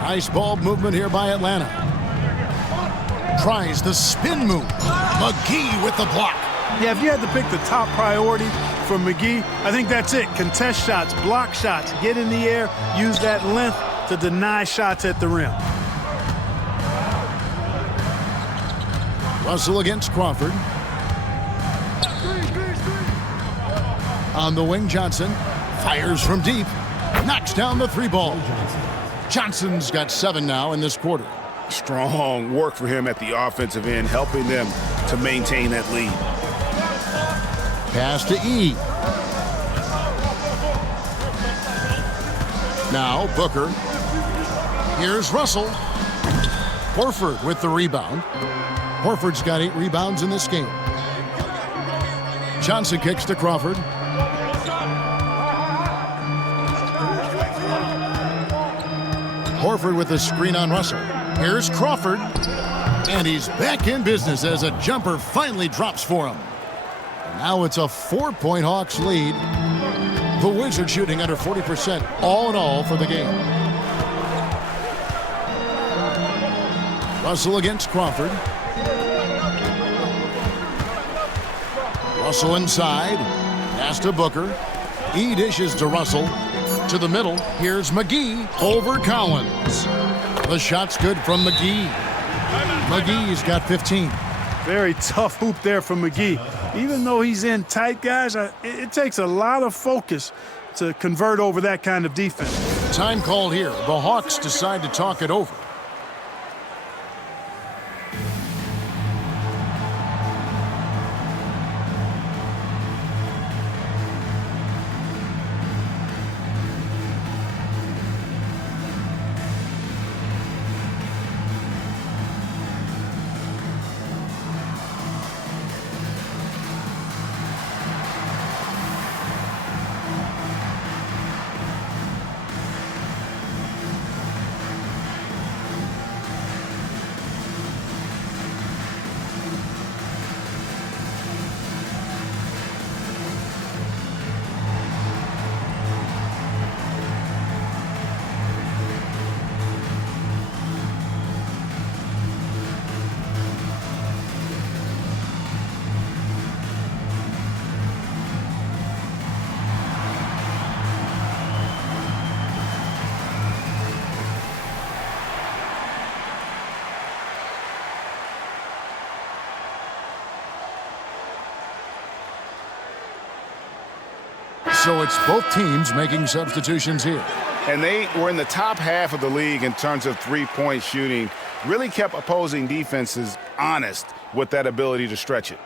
Nice ball movement here by Atlanta. Tries the spin move. McGee with the block. Yeah, if you had to pick the top priority from McGee. I think that's it. Contest shots, block shots, get in the air, use that length to deny shots at the rim. Russell against Crawford. On the wing, Johnson fires from deep, knocks down the three ball. Johnson's got 7 now in this quarter. Strong work for him at the offensive end, helping them to maintain that lead. Pass to E. Now Booker. Here's Russell. Horford with the rebound. Horford's got 8 rebounds in this game. Johnson kicks to Crawford. Horford with the screen on Russell. Here's Crawford. And he's back in business as a jumper finally drops for him. Now it's a 4-point Hawks lead. The Wizards shooting under 40% all in all for the game. Russell against Crawford. Russell inside. Pass to Booker. E dishes to Russell. To the middle. Here's McGee over Collins. The shot's good from McGee. McGee's got 15. Very tough hoop there from McGee. Even though he's in tight, guys, it takes a lot of focus to convert over that kind of defense. Time called here. The Hawks decide to talk it over. So it's both teams making substitutions here. And they were in the top half of the league in terms of three-point shooting. Really kept opposing defenses honest with that ability to stretch it.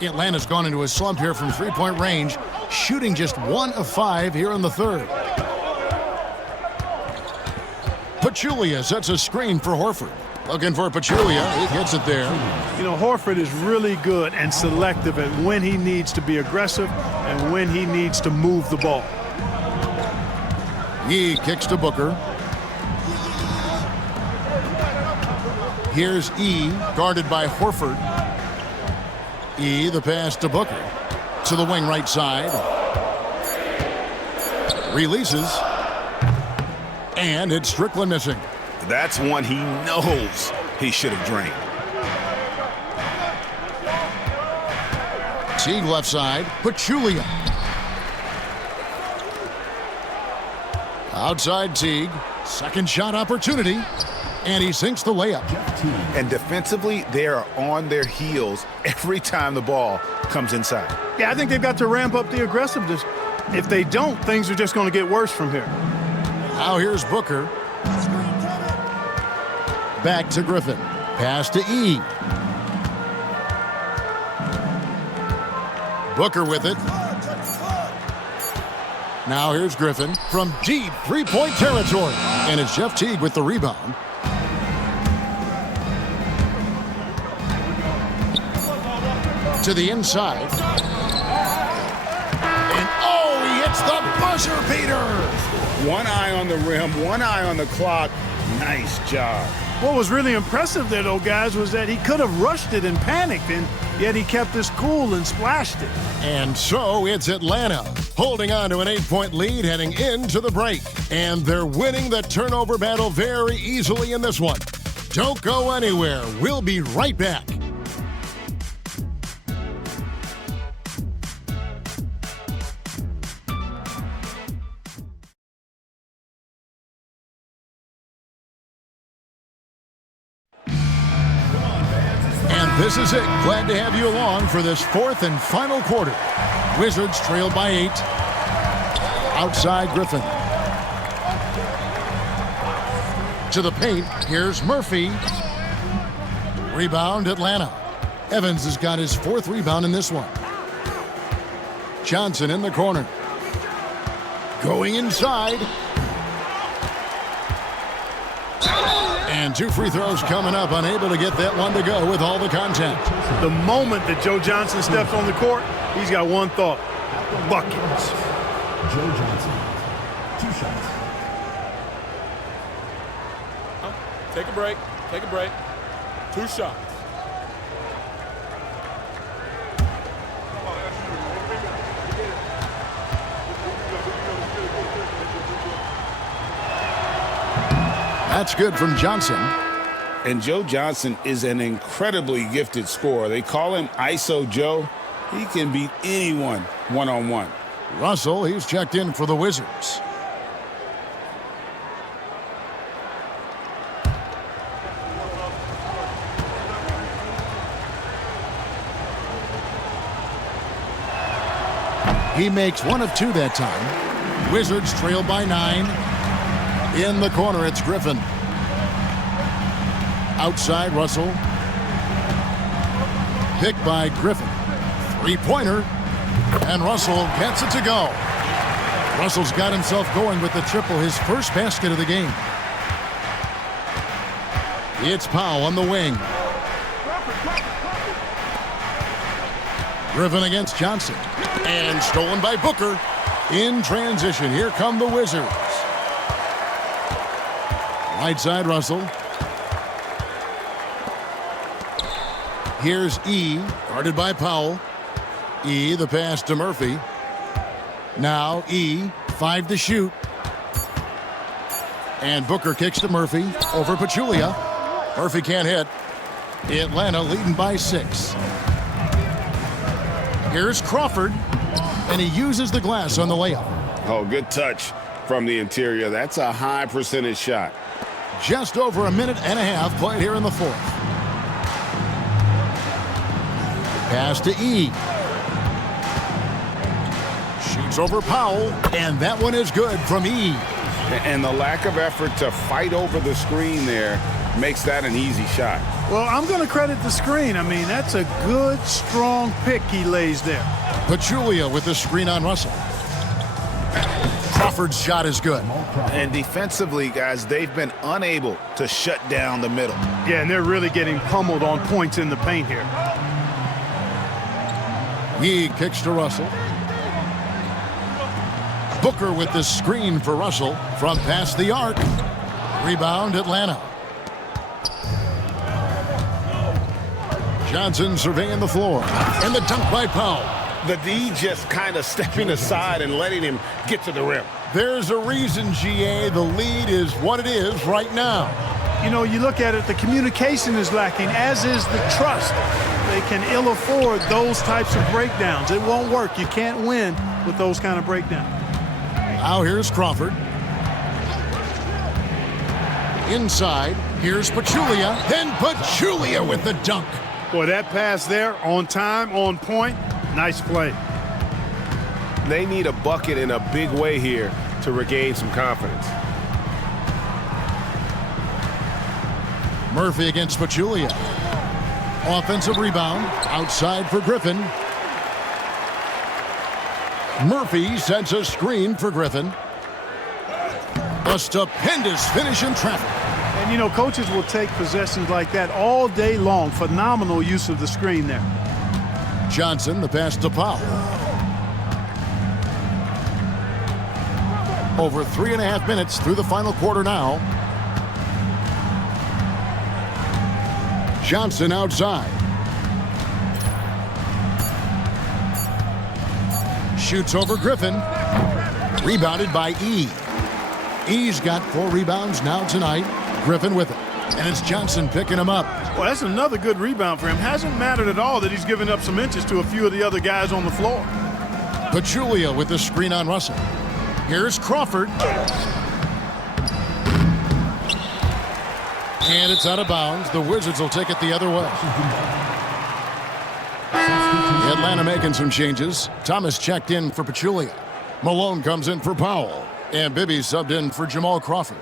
Atlanta's gone into a slump here from three-point range, shooting just 1 of 5 here in the third. Pachulia sets a screen for Horford. Looking for Pachulia. He gets it there. You know, Horford is really good and selective at when he needs to be aggressive and when he needs to move the ball. He kicks to Booker. Here's E, guarded by Horford. E, the pass to Booker. To the wing right side. Releases. And it's Strickland missing. That's one he knows he should have drained. Teague left side. Pachulia. Outside Teague. Second shot opportunity. And he sinks the layup. And defensively, they are on their heels every time the ball comes inside. Yeah, I think they've got to ramp up the aggressiveness. If they don't, things are just going to get worse from here. Now here's Booker. Back to Griffin. Pass to E. Booker with it. Now here's Griffin from deep three-point territory. And it's Jeff Teague with the rebound. To the inside. And oh, he hits the buzzer beater. One eye on the rim, one eye on the clock. Nice job. What was really impressive there, though, guys, was that he could have rushed it and panicked, and yet he kept his cool and splashed it. And so it's Atlanta holding on to an 8-point lead heading into the break. And they're winning the turnover battle very easily in this one. Don't go anywhere. We'll be right back. This is it. Glad to have you along for this fourth and final quarter. Wizards trail by 8. Outside Griffin. To the paint. Here's Murphy. Rebound Atlanta. Evans has got his 4th rebound in this one. Johnson in the corner. Going inside. And 2 free throws coming up, unable to get that one to go with all the contact. The moment that Joe Johnson steps on the court, he's got one thought: buckets. Joe Johnson, 2 shots. Take a break. Take a break. 2 shots. That's good from Johnson. And Joe Johnson is an incredibly gifted scorer. They call him ISO Joe. He can beat anyone one-on-one. Russell, he's checked in for the Wizards. He makes 1 of 2 that time. Wizards trail by 9. In the corner, it's Griffin. Outside, Russell. Picked by Griffin. 3-pointer. And Russell gets it to go. Russell's got himself going with the triple, his first basket of the game. It's Powell on the wing. Griffin against Johnson. And stolen by Booker. In transition, here come the Wizards. Right side, Russell. Here's E, guarded by Powell. E, the pass to Murphy. Now E, 5 to shoot. And Booker kicks to Murphy over Pachulia. Murphy can't hit. Atlanta leading by 6. Here's Crawford, and he uses the glass on the layup. Oh, good touch from the interior. That's a high percentage shot. Just over a minute and a half played here in the 4th. Pass to E. Shoots over Powell, and that one is good from E. And the lack of effort to fight over the screen there makes that an easy shot. Well, I'm going to credit the screen. I mean, that's a good, strong pick he lays there. Pachulia with the screen on Russell. Crawford's shot is good. And defensively, guys, they've been unable to shut down the middle. Yeah, and they're really getting pummeled on points in the paint here. He kicks to Russell. Booker with the screen for Russell from past the arc. Rebound Atlanta. Johnson surveying the floor. And the dunk by Powell. The D just kind of stepping aside and letting him get to the rim. There's a reason, GA, the lead is what it is right now. You know, you look at it, the communication is lacking, as is the trust. They can ill afford those types of breakdowns. It won't work. You can't win with those kind of breakdowns. Now here's Crawford. Inside, here's Pachulia. Then Pachulia with the dunk. Boy, that pass there, on time, on point. Nice play. They need a bucket in a big way here to regain some confidence. Murphy against Pachulia. Offensive rebound. Outside for Griffin. Murphy sets a screen for Griffin. A stupendous finish in traffic. And, you know, coaches will take possessions like that all day long. Phenomenal use of the screen there. Johnson, the pass to Powell. Over 3.5 minutes through the final quarter now. Johnson outside. Shoots over Griffin. Rebounded by E. E's got 4 rebounds now tonight. Griffin with it. And it's Johnson picking him up. Well, that's another good rebound for him. Hasn't mattered at all that he's given up some inches to a few of the other guys on the floor. Pachulia with the screen on Russell. Here's Crawford. And it's out of bounds. The Wizards will take it the other way. Atlanta making some changes. Thomas checked in for Pachulia. Malone comes in for Powell. And Bibby subbed in for Jamal Crawford.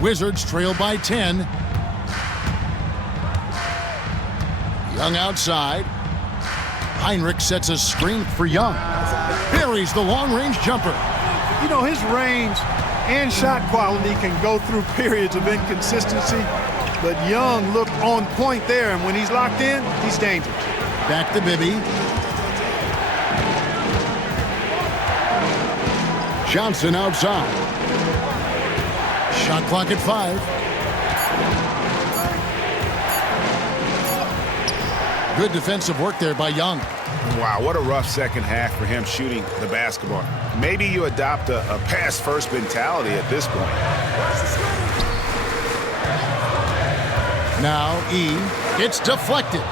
Wizards trail by 10. Young outside. Heinrich sets a screen for Young. Buries the long-range jumper. You know, his range and shot quality can go through periods of inconsistency, but Young looked on point there, and when he's locked in, he's dangerous. Back to Bibby. Johnson outside. Shot clock at 5. Good defensive work there by Young. Wow, what a rough second half for him shooting the basketball. Maybe you adopt a pass-first mentality at this point. Now E. It's deflected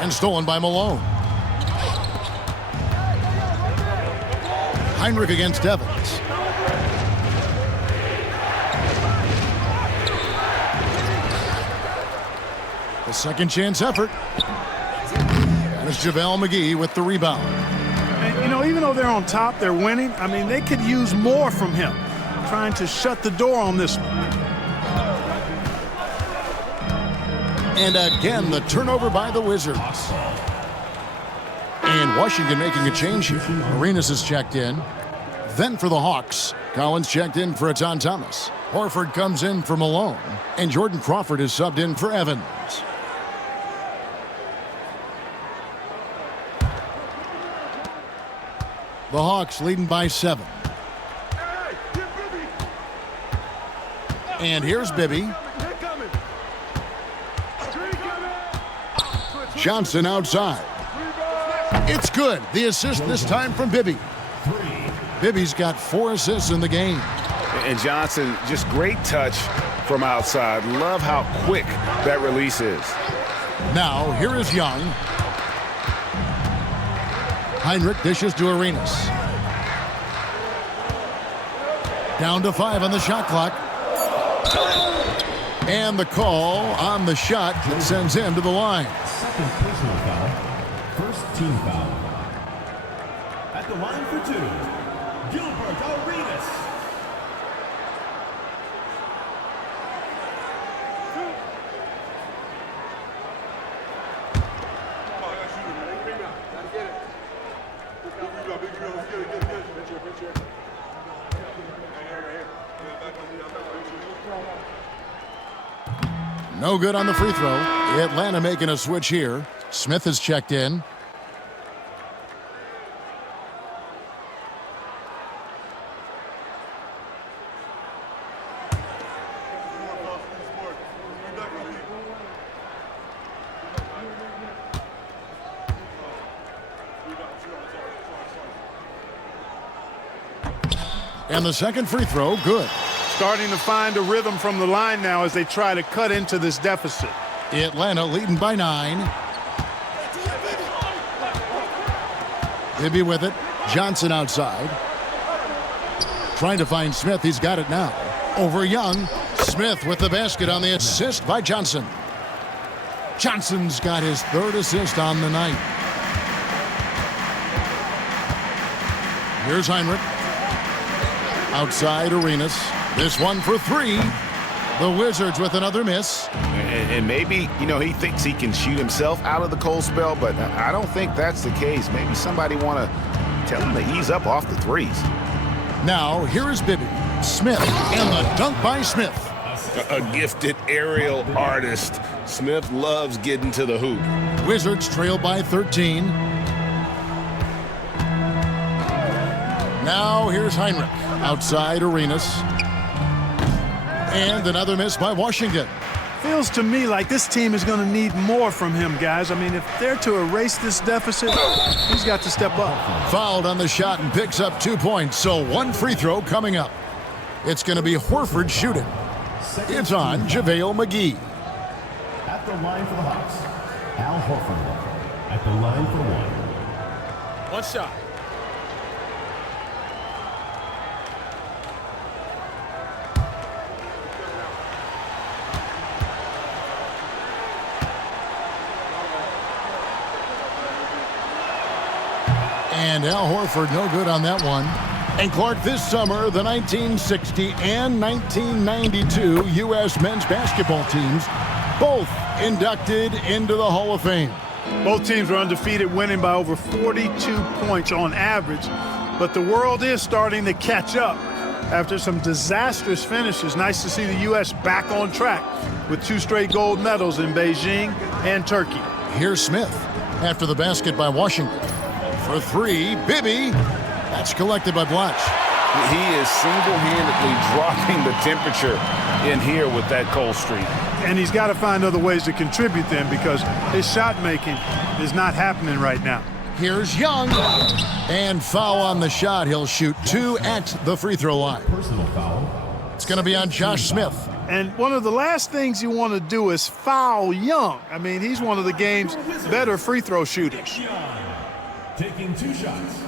and stolen by Malone. Heinrich against Evans. The second chance effort. And it's JaVale McGee with the rebound. And, you know, even though they're on top, they're winning. I mean, they could use more from him, trying to shut the door on this one. And again, the turnover by the Wizards. And Washington making a change here. Arenas is checked in. Then for the Hawks, Collins checked in for Etan Thomas. Horford comes in for Malone. And Jordan Crawford is subbed in for Evans. The Hawks leading by 7. And here's Bibby. Johnson outside. It's good. The assist this time from Bibby. Bibby's got 4 assists in the game. And Johnson, just great touch from outside. Love how quick that release is. Now, here is Young. Heinrich dishes to Arenas. Down to 5 on the shot clock. And the call on the shot that sends him to the line. Second personal foul. First team foul. At the line for 2, Gilbert Arenas. No good on the free throw. Atlanta making a switch here. Smith has checked in. And the second free throw, good. Starting to find a rhythm from the line now as they try to cut into this deficit. Atlanta leading by 9. Bibby with it. Johnson outside. Trying to find Smith. He's got it now. Over Young. Smith with the basket on the assist by Johnson. Johnson's got his 3rd assist on the night. Here's Heinrich. Outside Arenas. This one for 3. The Wizards with another miss. And maybe, you know, he thinks he can shoot himself out of the cold spell, but I don't think that's the case. Maybe somebody want to tell him to ease up off the threes. Now, here is Bibby. Smith, and the dunk by Smith. A gifted aerial artist. Smith loves getting to the hoop. Wizards trail by 13. Now, here's Heinrich. Outside Arenas. And another miss by Washington. Feels to me like this team is going to need more from him, guys. I mean, if they're to erase this deficit, he's got to step up. Fouled on the shot and picks up 2 points, so 1 free throw coming up. It's going to be Horford shooting. It's on JaVale McGee. At the line for the Hawks, Al Horford. At the line for 1. One shot. And Al Horford no good on that one. And Clark, this summer, the 1960 and 1992 U.S. men's basketball teams both inducted into the Hall of Fame. Both teams were undefeated, winning by over 42 points on average. But the world is starting to catch up after some disastrous finishes. Nice to see the U.S. back on track with 2 straight gold medals in Beijing and Turkey. Here's Smith after the basket by Washington. For 3, Bibby. That's collected by Blatch. He is single-handedly dropping the temperature in here with that cold streak. And he's got to find other ways to contribute then, because his shot making is not happening right now. Here's Young. And foul on the shot. He'll shoot 2 at the free throw line. Personal foul. It's going to be on Josh Smith. And one of the last things you want to do is foul Young. I mean, he's one of the game's better free throw shooters. Taking 2 shots.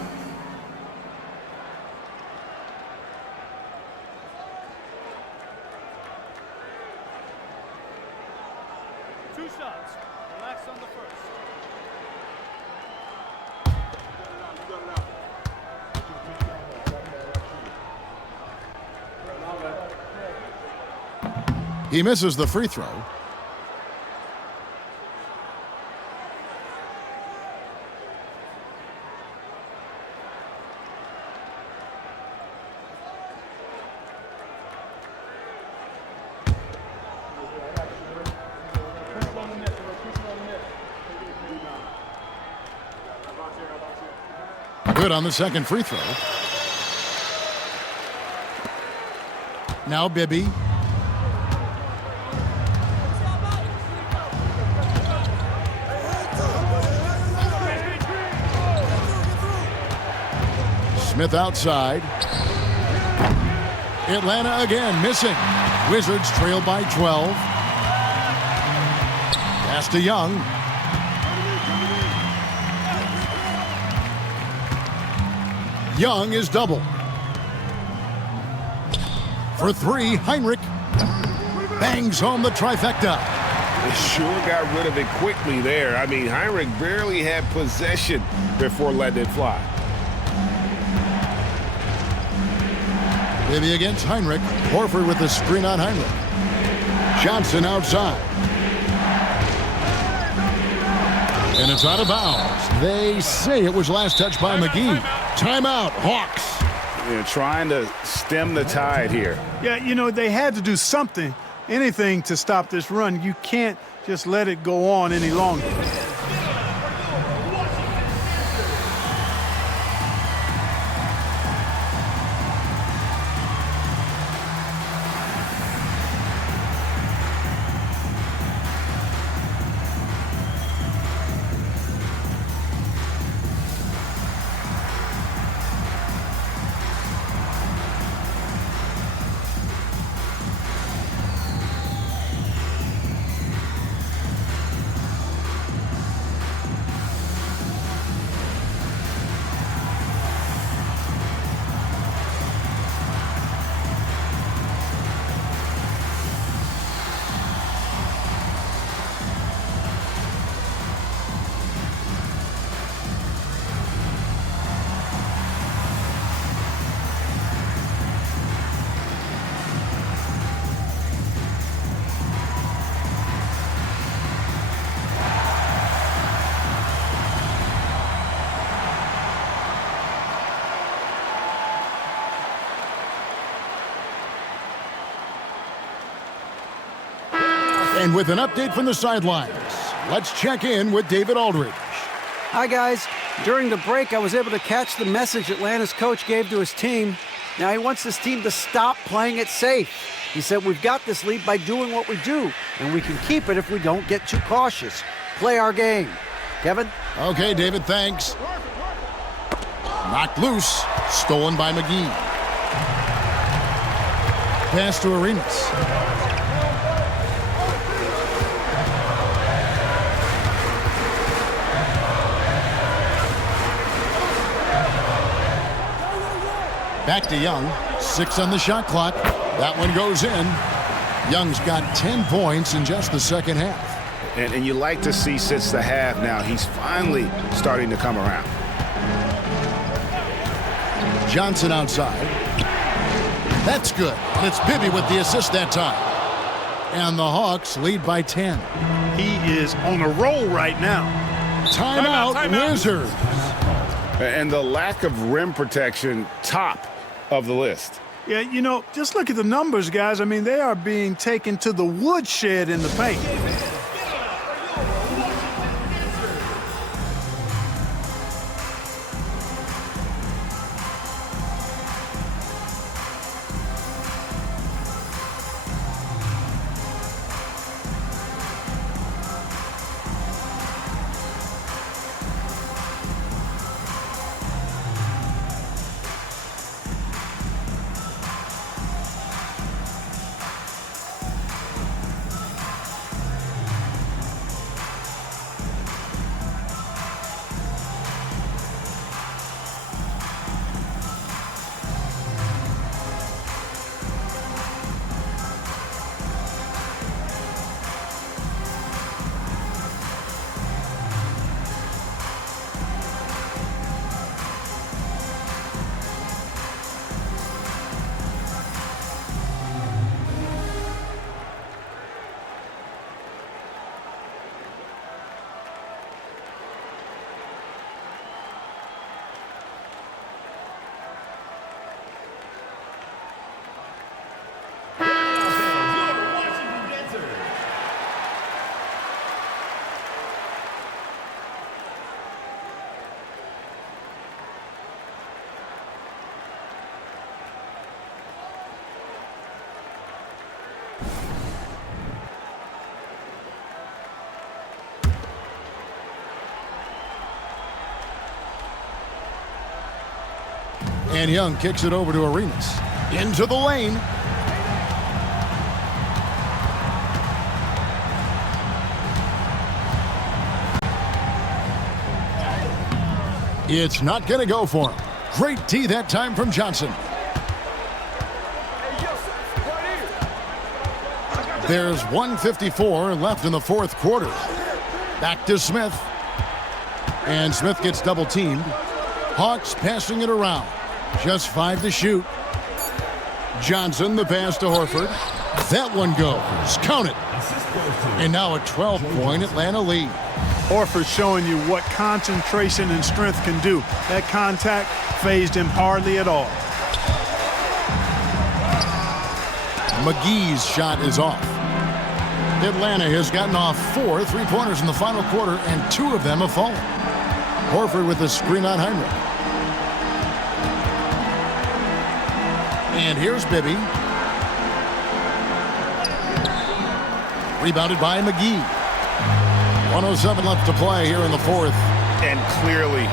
Relax on the first. He misses the free throw. Good on the second free throw. Now Bibby. Smith outside. Atlanta again missing. Wizards trail by 12. Pass to Young. Young is double. For 3, Heinrich bangs home the trifecta. They sure got rid of it quickly there. I mean, Heinrich barely had possession before letting it fly. Bibby against Heinrich. Horford with the screen on Heinrich. Johnson outside. And it's out of bounds. They say it was last touched by McGee. Timeout, Hawks. Trying to stem the tide here. Yeah, you know, they had to do something, anything to stop this run. You can't just let it go on any longer. And with an update from the sidelines, let's check in with David Aldridge. Hi, guys. During the break, I was able to catch the message Atlanta's coach gave to his team. Now, he wants this team to stop playing it safe. He said, we've got this lead by doing what we do. and we can keep it if we don't get too cautious. Play our game. Kevin? Okay, David, thanks. Knocked loose. Stolen by McGee. Pass to Arenas. Back to Young. 6 on the shot clock. That one goes in. Young's got 10 points in just the second half. And you like to see since the half now, he's finally starting to come around. Johnson outside. That's good. And it's Bibby with the assist that time. And the Hawks lead by 10. He is on a roll right now. Timeout, Wizards. And the lack of rim protection, top of the list. Yeah, you know, just look at the numbers, guys. I mean, they are being taken to the woodshed in the paint. And Young kicks it over to Arenas. Into the lane. It's not going to go for him. Great D that time from Johnson. There's 1:54 left in the fourth quarter. Back to Smith. And Smith gets double teamed. Hawks passing it around. Just 5 to shoot. Johnson, the pass to Horford. That one goes. Count it. And now a 12-point Atlanta lead. Horford showing you what concentration and strength can do. That contact phased him hardly at all. McGee's shot is off. Atlanta has gotten off 4 3-pointers in the final quarter, and 2 of them have fallen. Horford with a screen on Heinrich. And here's Bibby. Rebounded by McGee. 1:07 left to play here in the fourth. And clearly,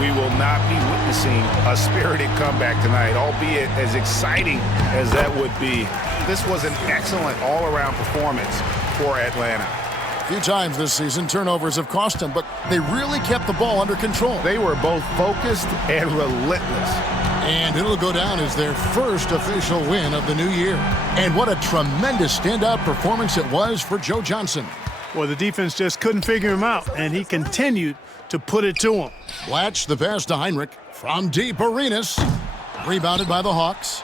we will not be witnessing a spirited comeback tonight, albeit as exciting as that would be. This was an excellent all-around performance for Atlanta. A few times this season, turnovers have cost them, but they really kept the ball under control. They were both focused and relentless. And it'll go down as their first official win of the new year. And what a tremendous standout performance it was for Joe Johnson. Well, the defense just couldn't figure him out, and he continued to put it to him. Blatch the pass to Heinrich from deep. Arenas. Rebounded by the Hawks.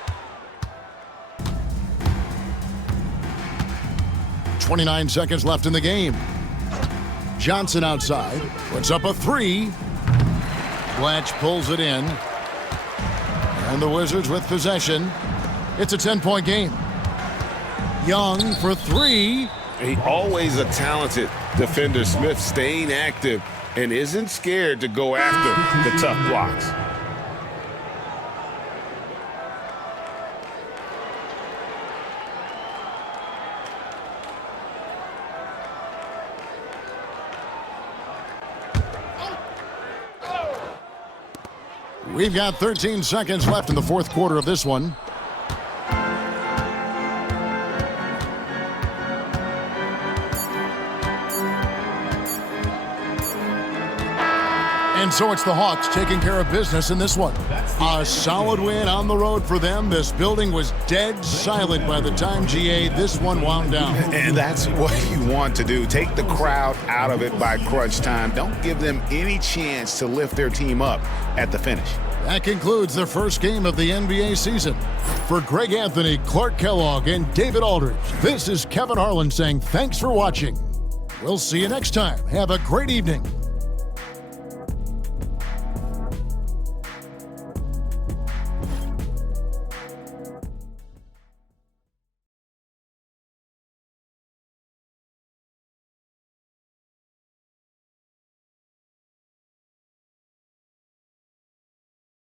29 seconds left in the game. Johnson outside. Puts up a 3. Blatch pulls it in. And the Wizards with possession. It's a 10-point game. Young for 3. Always a talented defender, Smith, staying active and isn't scared to go after the tough blocks. We've got 13 seconds left in the fourth quarter of this one. And so it's the Hawks taking care of business in this one. A solid win on the road for them. This building was dead silent by the time, GA, this one wound down. And that's what you want to do. Take the crowd out of it by crunch time. Don't give them any chance to lift their team up at the finish. That concludes the first game of the NBA season. For Greg Anthony, Clark Kellogg, and David Aldridge, this is Kevin Harlan saying thanks for watching. We'll see you next time. Have a great evening.